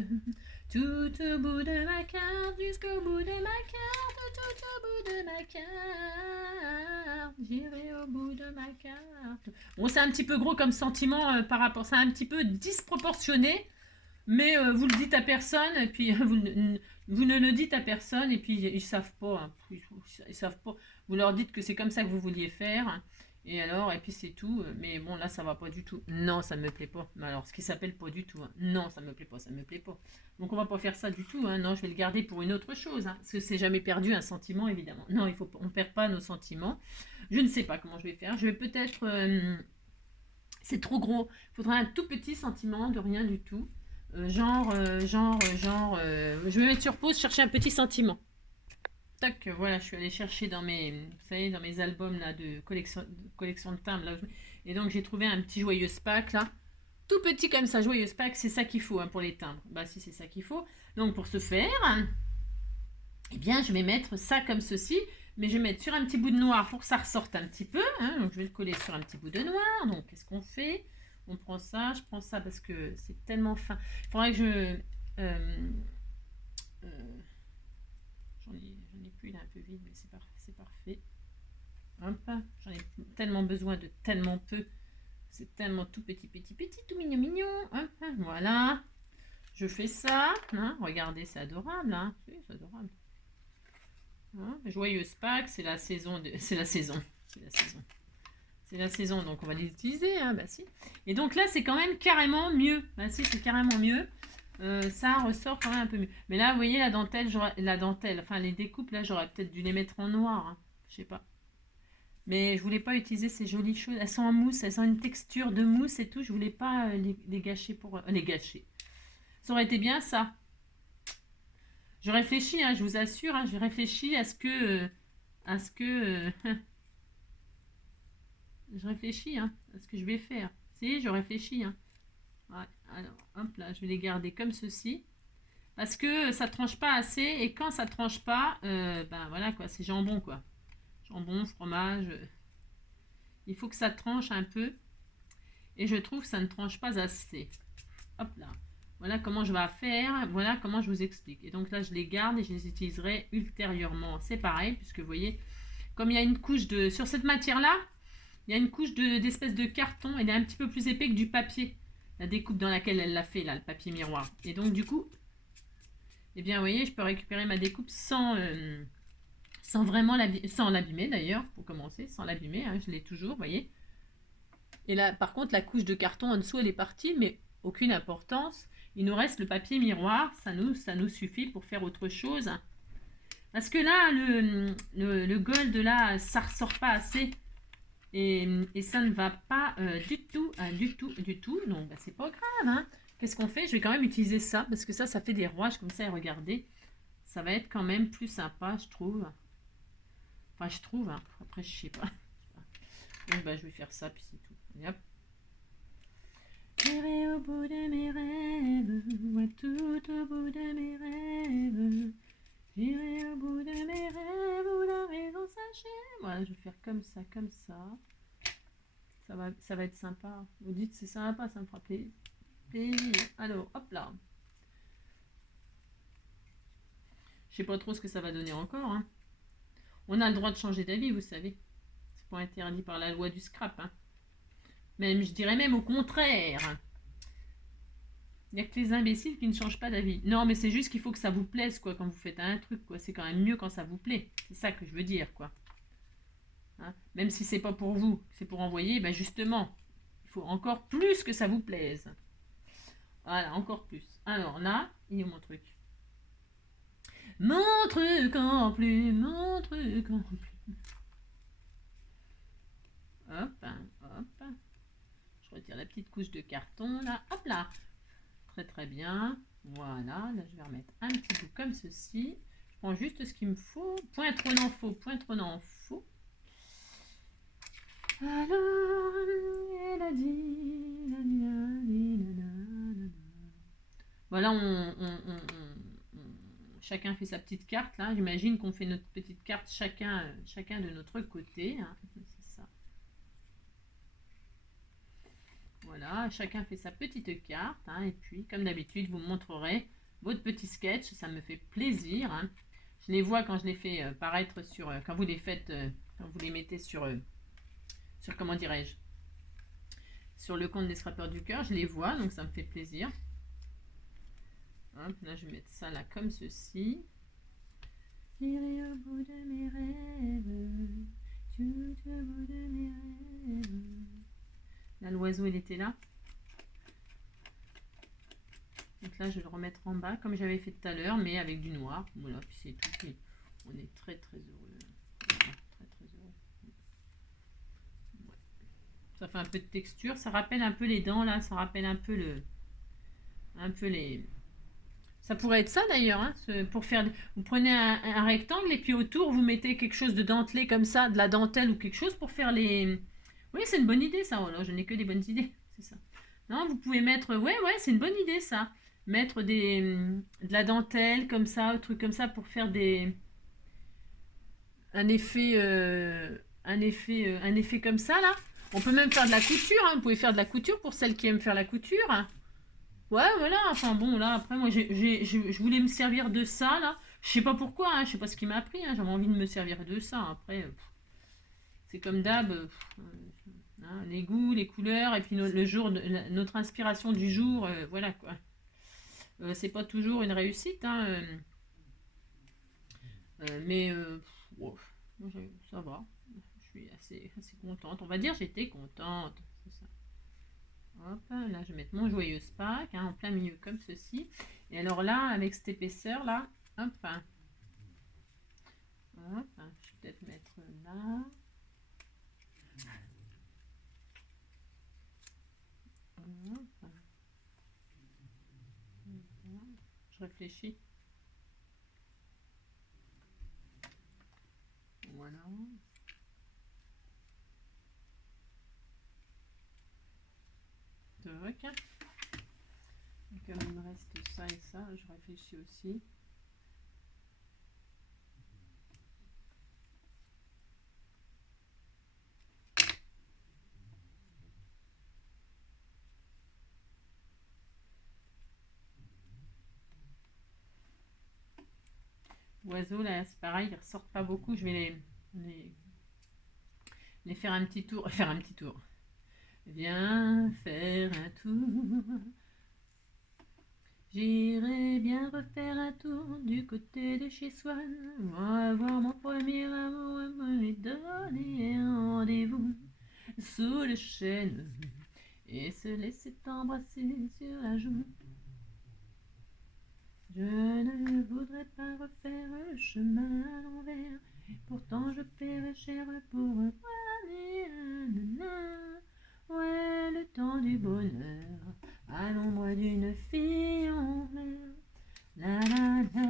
tout au bout de ma carte, jusqu'au bout de ma carte, tout au bout de ma carte. J'irai au bout de ma carte. Bon, c'est un petit peu gros comme sentiment par rapport... C'est un petit peu disproportionné. Mais vous le dites à personne, et puis vous ne le dites à personne, et puis ils savent pas. Hein, ils savent pas. Vous leur dites que c'est comme ça que vous vouliez faire, et alors, et puis c'est tout. Mais bon, là, ça va pas du tout. Non, ça me plaît pas. Mais alors, ce qui s'appelle pas du tout. Hein. Non, ça me plaît pas, ça me plaît pas. Donc, on va pas faire ça du tout. Hein. Non, je vais le garder pour une autre chose. Hein, parce que c'est jamais perdu un sentiment, évidemment. Non, on perd pas nos sentiments. Je ne sais pas comment je vais faire. Je vais peut-être... c'est trop gros. Il faudra un tout petit sentiment de rien du tout. Je vais mettre sur pause, chercher un petit sentiment. Tac, voilà, je suis allée chercher dans mes, vous savez, dans mes albums là de collection de timbres là, et donc j'ai trouvé un petit joyeux pack là, tout petit comme ça, joyeux pack, c'est ça qu'il faut hein, pour les timbres. Bah si c'est ça qu'il faut. Donc pour ce faire, eh bien je vais mettre ça comme ceci, mais je vais mettre sur un petit bout de noir pour que ça ressorte un petit peu. Hein, donc je vais le coller sur un petit bout de noir. Donc qu'est-ce qu'on fait? On prend ça, je prends ça parce que c'est tellement fin. Il faudrait que je... j'en ai plus, il est un peu vide, mais c'est parfait. Hop, j'en ai tellement besoin de tellement peu. C'est tellement tout petit, tout mignon, mignon. Hein, hein, voilà. Je fais ça. Hein, regardez, c'est adorable. Hein. C'est adorable. Hein, joyeuse Pâques, c'est la saison. C'est la saison. C'est la saison. C'est la saison, donc on va les utiliser. Hein, bah si. Et donc là, c'est quand même carrément mieux. Bah si, c'est carrément mieux. Ça ressort quand même un peu mieux. Mais là, vous voyez, la dentelle, enfin les découpes, là, j'aurais peut-être dû les mettre en noir. Hein. Je sais pas. Mais je voulais pas utiliser ces jolies choses. Elles sont en mousse, elles ont une texture de mousse et tout. Je voulais pas les gâcher pour les gâcher. Ça aurait été bien ça. Je réfléchis, hein, je vous assure, hein, je réfléchis à ce que, je réfléchis, hein, à ce que je vais faire. Si, je réfléchis. Hein. Ouais, alors, hop là, je vais les garder comme ceci. Parce que ça tranche pas assez. Et quand ça tranche pas, ben voilà quoi, c'est jambon quoi. Jambon, fromage. Il faut que ça tranche un peu. Et je trouve que ça ne tranche pas assez. Hop là. Voilà comment je vais faire. Voilà comment je vous explique. Et donc là, je les garde et je les utiliserai ultérieurement. C'est pareil, puisque vous voyez, comme il y a une couche de... Sur cette matière-là, il y a une couche d'espèce de carton. Elle est un petit peu plus épais que du papier. La découpe dans laquelle elle l'a fait, là, le papier miroir. Et donc, du coup, eh bien, vous voyez, je peux récupérer ma découpe sans vraiment l'abîmer, d'ailleurs, pour commencer, sans l'abîmer. Hein, je l'ai toujours, vous voyez. Et là, par contre, la couche de carton en dessous, elle est partie, mais aucune importance. Il nous reste le papier miroir. Ça nous suffit pour faire autre chose. Parce que là, le gold, là, ça ressort pas assez. Et ça ne va pas du tout. Donc, bah, c'est pas grave. Hein. Qu'est-ce qu'on fait? Je vais quand même utiliser ça. Parce que ça fait des rouages comme ça. Et regardez, ça va être quand même plus sympa, je trouve. Enfin, je trouve. Hein. Après, je sais pas. Donc, bah, je vais faire ça, puis c'est tout. Et hop. J'irai au bout de mes rêves. Ouais, tout au bout de mes rêves. J'irai au bout de mes rêves où la raison s'achève. Voilà, je vais faire comme ça, comme ça. Ça va être sympa. Vous dites c'est sympa, ça me fera plaisir. Alors, hop là. Je sais pas trop ce que ça va donner encore. Hein. On a le droit de changer d'avis, vous savez. C'est pas interdit par la loi du scrap. Hein. Même, je dirais même au contraire. Il n'y a que les imbéciles qui ne changent pas d'avis. Non, mais c'est juste qu'il faut que ça vous plaise, quoi, quand vous faites un truc, quoi. C'est quand même mieux quand ça vous plaît. C'est ça que je veux dire, quoi. Hein, même si c'est pas pour vous, c'est pour envoyer, ben justement, il faut encore plus que ça vous plaise. Voilà, encore plus. Alors là, il est où mon truc? Mon truc en plus, mon truc en plus. Hop, hop. Je retire la petite couche de carton, là. Hop là. Très très bien. Voilà, là je vais remettre un petit bout comme ceci. Je prends juste ce qu'il me faut. Point trônant faux, point trônant faux. Alors, elle a dit, voilà, chacun fait sa petite carte là. J'imagine qu'on fait notre petite carte chacun de notre côté. Hein. C'est ça. Voilà, chacun fait sa petite carte. Hein, et puis, comme d'habitude, vous montrerez votre petit sketch. Ça me fait plaisir. Hein. Je les vois quand je les fais paraître sur... quand vous les faites... quand vous les mettez sur comment dirais-je, sur le compte des Scrappeurs du Cœur, je les vois, donc ça me fait plaisir. Hop, là je vais mettre ça là comme ceci. J'irai au bout de mes rêves, tout au bout de mes rêves. Là l'oiseau il était là. Donc là je vais le remettre en bas comme j'avais fait tout à l'heure, mais avec du noir. Voilà, puis c'est tout. Puis on est très très heureux. Ça fait un peu de texture. Ça rappelle un peu les dents, là. Ça rappelle un peu les... Ça pourrait être ça, d'ailleurs. Hein, pour faire... Vous prenez un rectangle et puis autour, vous mettez quelque chose de dentelé comme ça, de la dentelle ou quelque chose pour faire les... Oui, c'est une bonne idée, ça. Oh là, je n'ai que des bonnes idées. C'est ça. Non, vous pouvez mettre... Ouais, c'est une bonne idée, ça. Mettre de la dentelle comme ça, un truc comme ça pour faire des... Un effet comme ça, là. On peut même faire de la couture, hein. Vous pouvez faire de la couture pour celles qui aiment faire la couture. Ouais, voilà, enfin bon, là, après, moi, je voulais me servir de ça, là. Je sais pas pourquoi, hein. Je sais pas ce qui m'a pris, hein. J'avais envie de me servir de ça. Après, c'est comme d'hab. Hein, les goûts, les couleurs, et puis le jour, notre inspiration du jour, voilà quoi. C'est pas toujours une réussite, hein, mais wow, ça va. Je suis assez contente. On va dire j'étais contente. C'est ça. Hop, là je vais mettre mon joyeuse Pâques hein, en plein milieu comme ceci. Et alors là, avec cette épaisseur là, hop, hop, je vais peut-être mettre là. Hop. Je réfléchis. Voilà. Toc. Et comme il me reste ça et ça, je réfléchis aussi. Oiseaux, là, c'est pareil, ils ressortent pas beaucoup. Je vais les faire un petit tour. Faire un petit tour. Viens faire un tour. J'irai bien refaire un tour du côté de chez Swan. Moi, voir mon premier amour et me lui donner un rendez-vous sous le chêne et se laisser embrasser sur la joue. Je ne voudrais pas refaire le chemin à l'envers, pourtant je paierais cher pour aller ouais, le temps du bonheur, à l'ombre d'une fille en mer. La la la,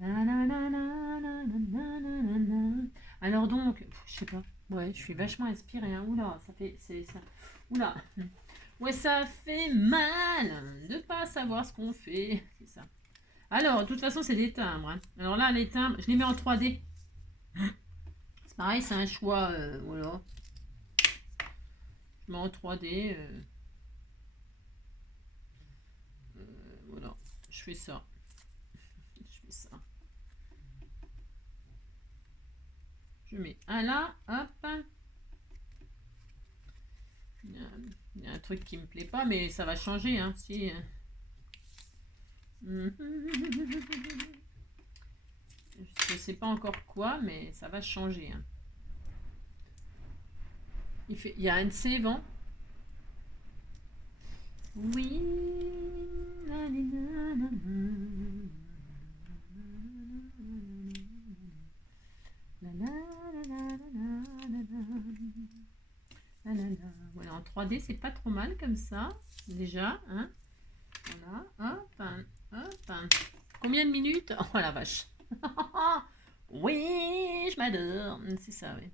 la la la la la la la la. Alors donc, je sais pas, ouais, je suis vachement inspirée, hein. Oula, ça fait, c'est ça, oula. Ouais, ça fait mal de pas savoir ce qu'on fait. C'est ça. Alors, de toute façon, c'est des timbres. Hein. Alors là, les timbres, je les mets en 3D. C'est pareil, c'est un choix. Voilà. Je mets en 3D. Voilà. Je fais ça. Je fais ça. Je mets un là. Hop. Il y a un truc qui me plaît pas, mais ça va changer. Hein, si. Je sais pas encore quoi, mais ça va changer. Hein. Il y a un de ces vents. Oui. Voilà, en 3D, c'est pas trop mal comme ça, déjà. Hein. Voilà, hop, hop. Combien de minutes? Oh la vache. Oui, je m'adore. C'est ça, oui.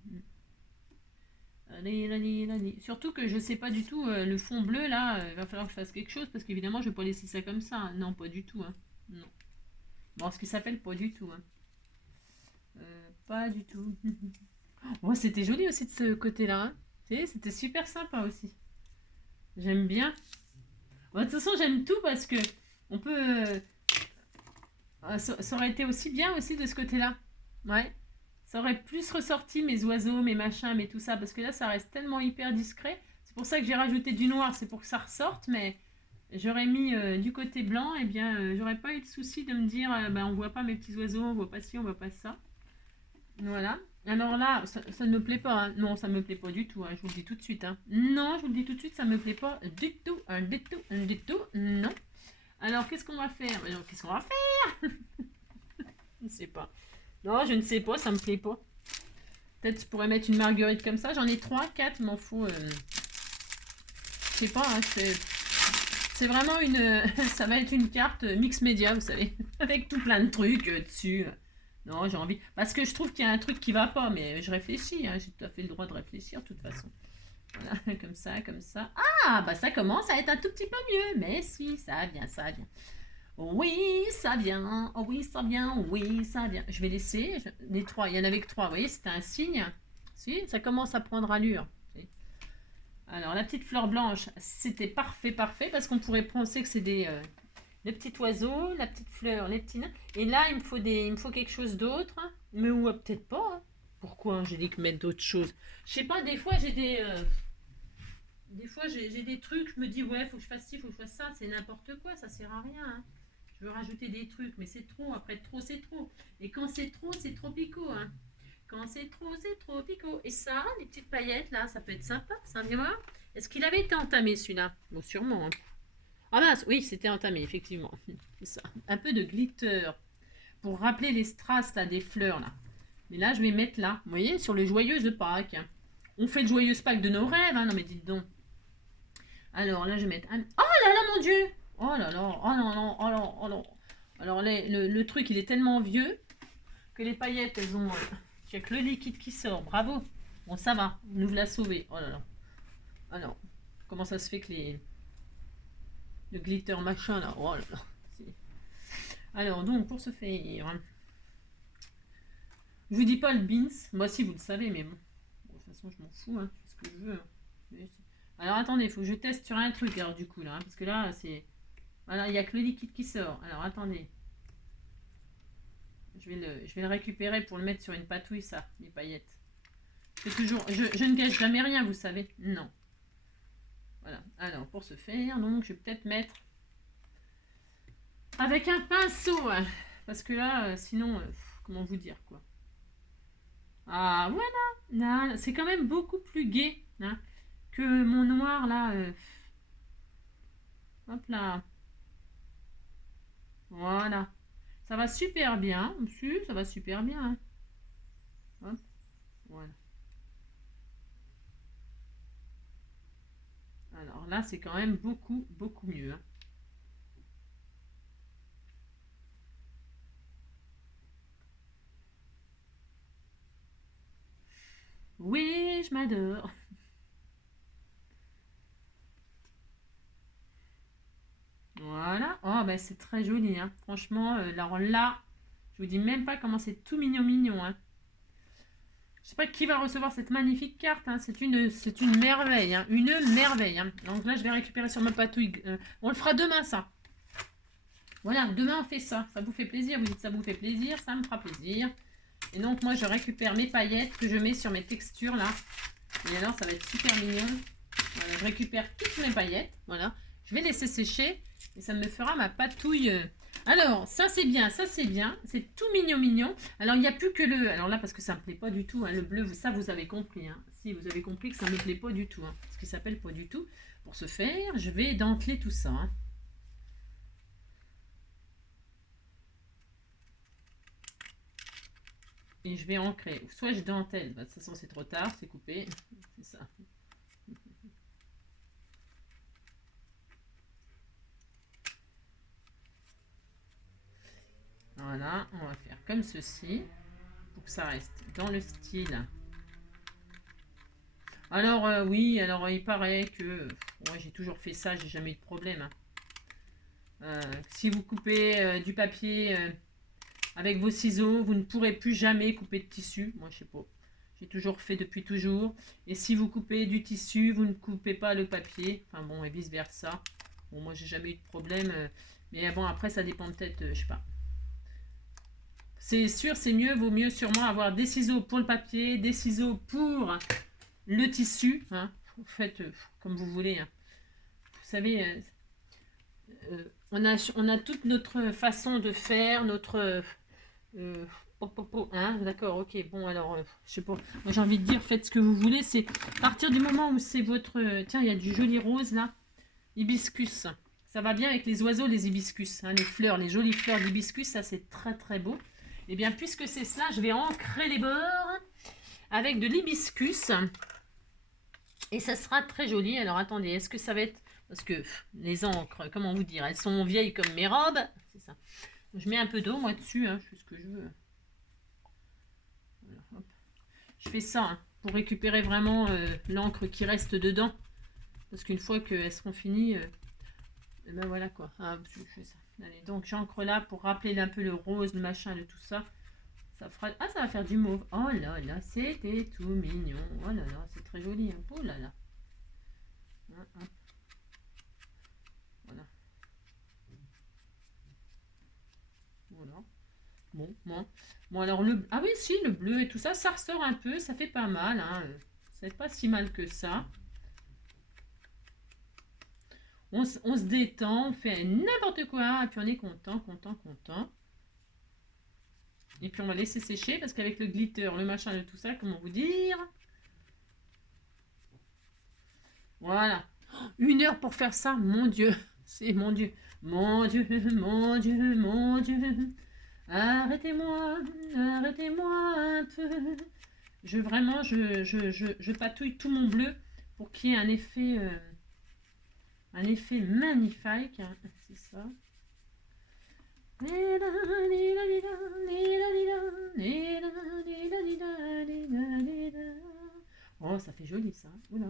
Allez. Surtout que je sais pas du tout le fond bleu là, il va falloir que je fasse quelque chose parce qu'évidemment je vais pas laisser ça comme ça. Hein. Non, pas du tout. Hein. Non. Bon, ce qui s'appelle pas du tout. Hein. Pas du tout. Oh, c'était joli aussi de ce côté-là. Hein. C'était super sympa aussi. J'aime bien. Bon, de toute façon, j'aime tout parce que on peut. Ça aurait été aussi bien aussi de ce côté-là. Ouais. Ça aurait plus ressorti mes oiseaux, mes machins, mais tout ça. Parce que là, ça reste tellement hyper discret. C'est pour ça que j'ai rajouté du noir. C'est pour que ça ressorte. Mais j'aurais mis du côté blanc. Et bien, j'aurais pas eu de souci de me dire on voit pas mes petits oiseaux, on voit pas ci, on voit pas ça. Voilà. Alors là, ça ne me plaît pas. Hein. Non, ça me plaît pas du tout. Hein. Je vous le dis tout de suite. Hein. Non, je vous le dis tout de suite, ça me plaît pas du tout. Du tout. Du tout. Non. Alors, qu'est-ce qu'on va faire? Qu'est-ce qu'on va faire? Je ne sais pas. Non, je ne sais pas, ça me plaît pas. Peut-être je pourrais mettre une marguerite comme ça. J'en ai 3, 4, m'en fous. Je sais pas, hein, c'est vraiment une... ça va être une carte mix média, vous savez. Avec tout plein de trucs dessus. Non, j'ai envie. Parce que je trouve qu'il y a un truc qui va pas, mais je réfléchis. Hein, j'ai tout à fait le droit de réfléchir, de toute façon. Voilà, comme ça, comme ça. Ah, bah ça commence à être un tout petit peu mieux. Mais si, ça vient, ça vient. Oui, ça vient. Oh oui, ça vient. Oui, ça vient. Je vais laisser les 3. Il y en avait que 3. Vous voyez, c'était un signe. Si, ça commence à prendre allure. Alors, la petite fleur blanche, c'était parfait, parce qu'on pourrait penser que c'est des... le petit oiseau, la petite fleur, les petits nains. Et là, il me faut quelque chose d'autre. Mais ou peut-être pas. Hein. Pourquoi j'ai dit que mettre d'autres choses? Je sais pas, des fois j'ai des... des fois j'ai des trucs, je me dis ouais, faut que je fasse ci, faut que je fasse ça, c'est n'importe quoi, ça sert à rien. Hein. Je veux rajouter des trucs, mais c'est trop, après trop c'est trop. Et quand c'est trop picot. Hein. Quand c'est trop picot. Et ça, les petites paillettes là, ça peut être sympa, ça, viens voir. Est-ce qu'il avait été entamé celui-là? Bon, sûrement. Hein. Ah mince, oui, c'était entamé, effectivement. C'est ça. Un peu de glitter pour rappeler les strass là, des fleurs là. Mais là, je vais mettre là, vous voyez, sur le joyeuse de Pâques. Hein. On fait le joyeuse Pâques de nos rêves, hein. Non mais dites donc. Alors là, je vais mettre un... Oh là là, mon Dieu! Oh là là, oh non, non, oh non, oh non. Alors le truc, il est tellement vieux que les paillettes, elles ont... Il n'y a que le liquide qui sort, bravo. Bon, ça va, on nous l'a sauvé. Oh là là. Alors, comment ça se fait que les... Le glitter machin là, oh là là. Alors, donc, pour ce faire... Je vous dis pas le beans, moi si vous le savez, mais bon. Bon de toute façon, je m'en fous, hein. Je fais ce que je veux. Hein. Alors, attendez, il faut que je teste sur un truc, alors du coup, là. Hein, parce que là, c'est... Voilà, il n'y a que le liquide qui sort. Alors, attendez. Je vais le récupérer pour le mettre sur une patouille, ça, les paillettes. Toujours, je ne gâche jamais rien, vous savez. Non. Voilà. Alors, pour ce faire, donc, je vais peut-être mettre avec un pinceau. Hein, parce que là, sinon, comment vous dire, quoi. Ah, voilà. C'est quand même beaucoup plus gai hein, que mon noir, là. Hop là. Voilà. Ça va super bien. Si, ça va super bien. Hein. Hop. Voilà. Alors là, c'est quand même beaucoup, beaucoup mieux. Hein. Oui, je m'adore. Voilà. Oh, ben c'est très joli. Hein. Franchement, alors là, je vous dis même pas comment c'est tout mignon, mignon. Hein. Je sais pas qui va recevoir cette magnifique carte. Hein. C'est une merveille. Hein. Une merveille. Hein. Donc là, je vais récupérer sur ma patouille. On le fera demain, ça. Voilà, demain, on fait ça. Ça vous fait plaisir. Vous dites ça vous fait plaisir. Ça me fera plaisir. Et donc, moi, je récupère mes paillettes que je mets sur mes textures, là. Et alors, ça va être super mignon. Voilà, je récupère toutes mes paillettes. Voilà. Je vais laisser sécher. Et ça me fera ma patouille. Alors, ça c'est bien, ça c'est bien. C'est tout mignon, mignon. Alors, il n'y a plus que le... Alors là, parce que ça ne me plaît pas du tout. Hein, le bleu, ça vous avez compris. Hein. Si, vous avez compris que ça ne me plaît pas du tout. Hein, ce qui s'appelle pas du tout. Pour ce faire, je vais denteler tout ça. Hein. Et je vais ancrer. Soit je dentelle. Bah, de toute façon, c'est trop tard, c'est coupé. C'est ça. Voilà, on va faire comme ceci pour que ça reste dans le style. Alors oui, alors il paraît que moi j'ai toujours fait ça, j'ai jamais eu de problème. Hein. Si vous coupez du papier avec vos ciseaux, vous ne pourrez plus jamais couper de tissu. Moi je sais pas, j'ai toujours fait depuis toujours. Et si vous coupez du tissu, vous ne coupez pas le papier. Enfin bon, et vice versa. Bon, moi j'ai jamais eu de problème. Mais bon, après ça dépend peut-être, je sais pas. C'est sûr, c'est mieux, vaut mieux sûrement avoir des ciseaux pour le papier, des ciseaux pour le tissu. Hein. Vous faites comme vous voulez. Hein. Vous savez, on a toute notre façon de faire, notre... hein, d'accord, ok, bon alors, je sais pas, moi j'ai envie de dire, faites ce que vous voulez, c'est à partir du moment où c'est votre... tiens, il y a du joli rose là, hibiscus, ça va bien avec les oiseaux, les hibiscus, hein, les fleurs, les jolies fleurs d'hibiscus, ça c'est très très beau. Et bien puisque c'est cela, je vais ancrer les bords avec de l'hibiscus, et ça sera très joli. Alors attendez, est-ce que ça va être... Parce que les encres, comment vous dire, elles sont vieilles comme mes robes. C'est ça. Je mets un peu d'eau, moi, dessus. Hein, je fais ce que je veux. Voilà, hop. Je fais ça hein, pour récupérer vraiment l'encre qui reste dedans. Parce qu'une fois qu'elles seront finies, et ben voilà quoi. Ah, je fais ça. Allez, donc j'encre là pour rappeler un peu le rose, le machin, le tout ça. Ça fera... Ah, ça va faire du mauve. Oh là là, c'était tout mignon. Oh là là, c'est très joli. Hein. Oh là là. Voilà. Voilà. Bon, alors le... Ah oui, si, le bleu et tout ça, ça ressort un peu, ça fait pas mal, hein. C'est pas si mal que ça. On se détend, on fait n'importe quoi, et puis on est content, content, content. Et puis on va laisser sécher, parce qu'avec le glitter, le machin et tout ça, comment vous dire? Voilà. 1 heure pour faire ça, mon Dieu. C'est mon Dieu. Mon Dieu, mon Dieu, mon Dieu. Arrêtez-moi, arrêtez-moi un peu. Je patouille tout mon bleu pour qu'il y ait un effet magnifique. C'est ça. Oh, ça fait joli ça. Oula.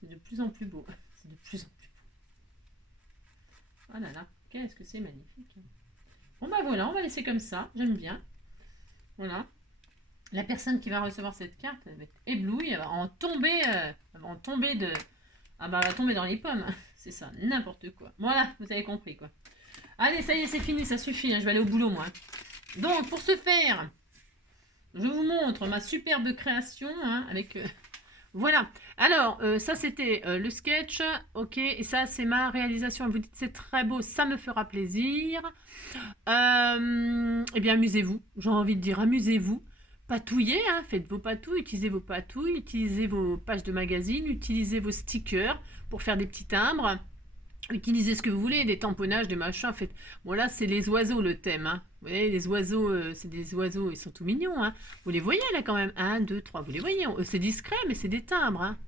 C'est de plus en plus beau. C'est de plus en plus beau. Oh là là, qu'est-ce que c'est magnifique. Bon bah voilà, on va laisser comme ça. J'aime bien. Voilà. La personne qui va recevoir cette carte, elle va être éblouie. Elle va en tomber, de... Ah bah elle va tomber dans les pommes. C'est ça, n'importe quoi. Voilà, vous avez compris quoi. Allez, ça y est, c'est fini, ça suffit. Hein, je vais aller au boulot moi. Donc pour ce faire, je vous montre ma superbe création hein, avec... Voilà, alors ça c'était le sketch, ok, et ça c'est ma réalisation, vous dites c'est très beau, ça me fera plaisir. Eh bien amusez-vous, j'ai envie de dire amusez-vous, patouillez, hein, faites vos patouilles, utilisez vos pages de magazine, utilisez vos stickers pour faire des petits timbres. Utilisez ce que vous voulez, des tamponnages, des machins, faites... Bon là, c'est les oiseaux le thème, hein. Vous voyez, les oiseaux, c'est des oiseaux, ils sont tout mignons, hein. Vous les voyez là quand même, 1, 2, 3, vous les voyez. C'est discret, mais c'est des timbres, hein.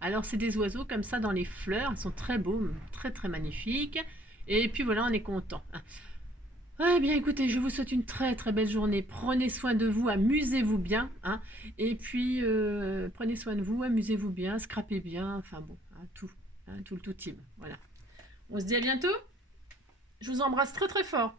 Alors c'est des oiseaux comme ça dans les fleurs, ils sont très beaux, très très magnifiques. Et puis voilà, on est content. Hein. Eh bien écoutez, je vous souhaite une très très belle journée. Prenez soin de vous, amusez-vous bien. Hein. Et puis, prenez soin de vous, amusez-vous bien, scrapez bien, enfin bon, hein, tout, hein, tout le tout team. Voilà. On se dit à bientôt. Je vous embrasse très très fort.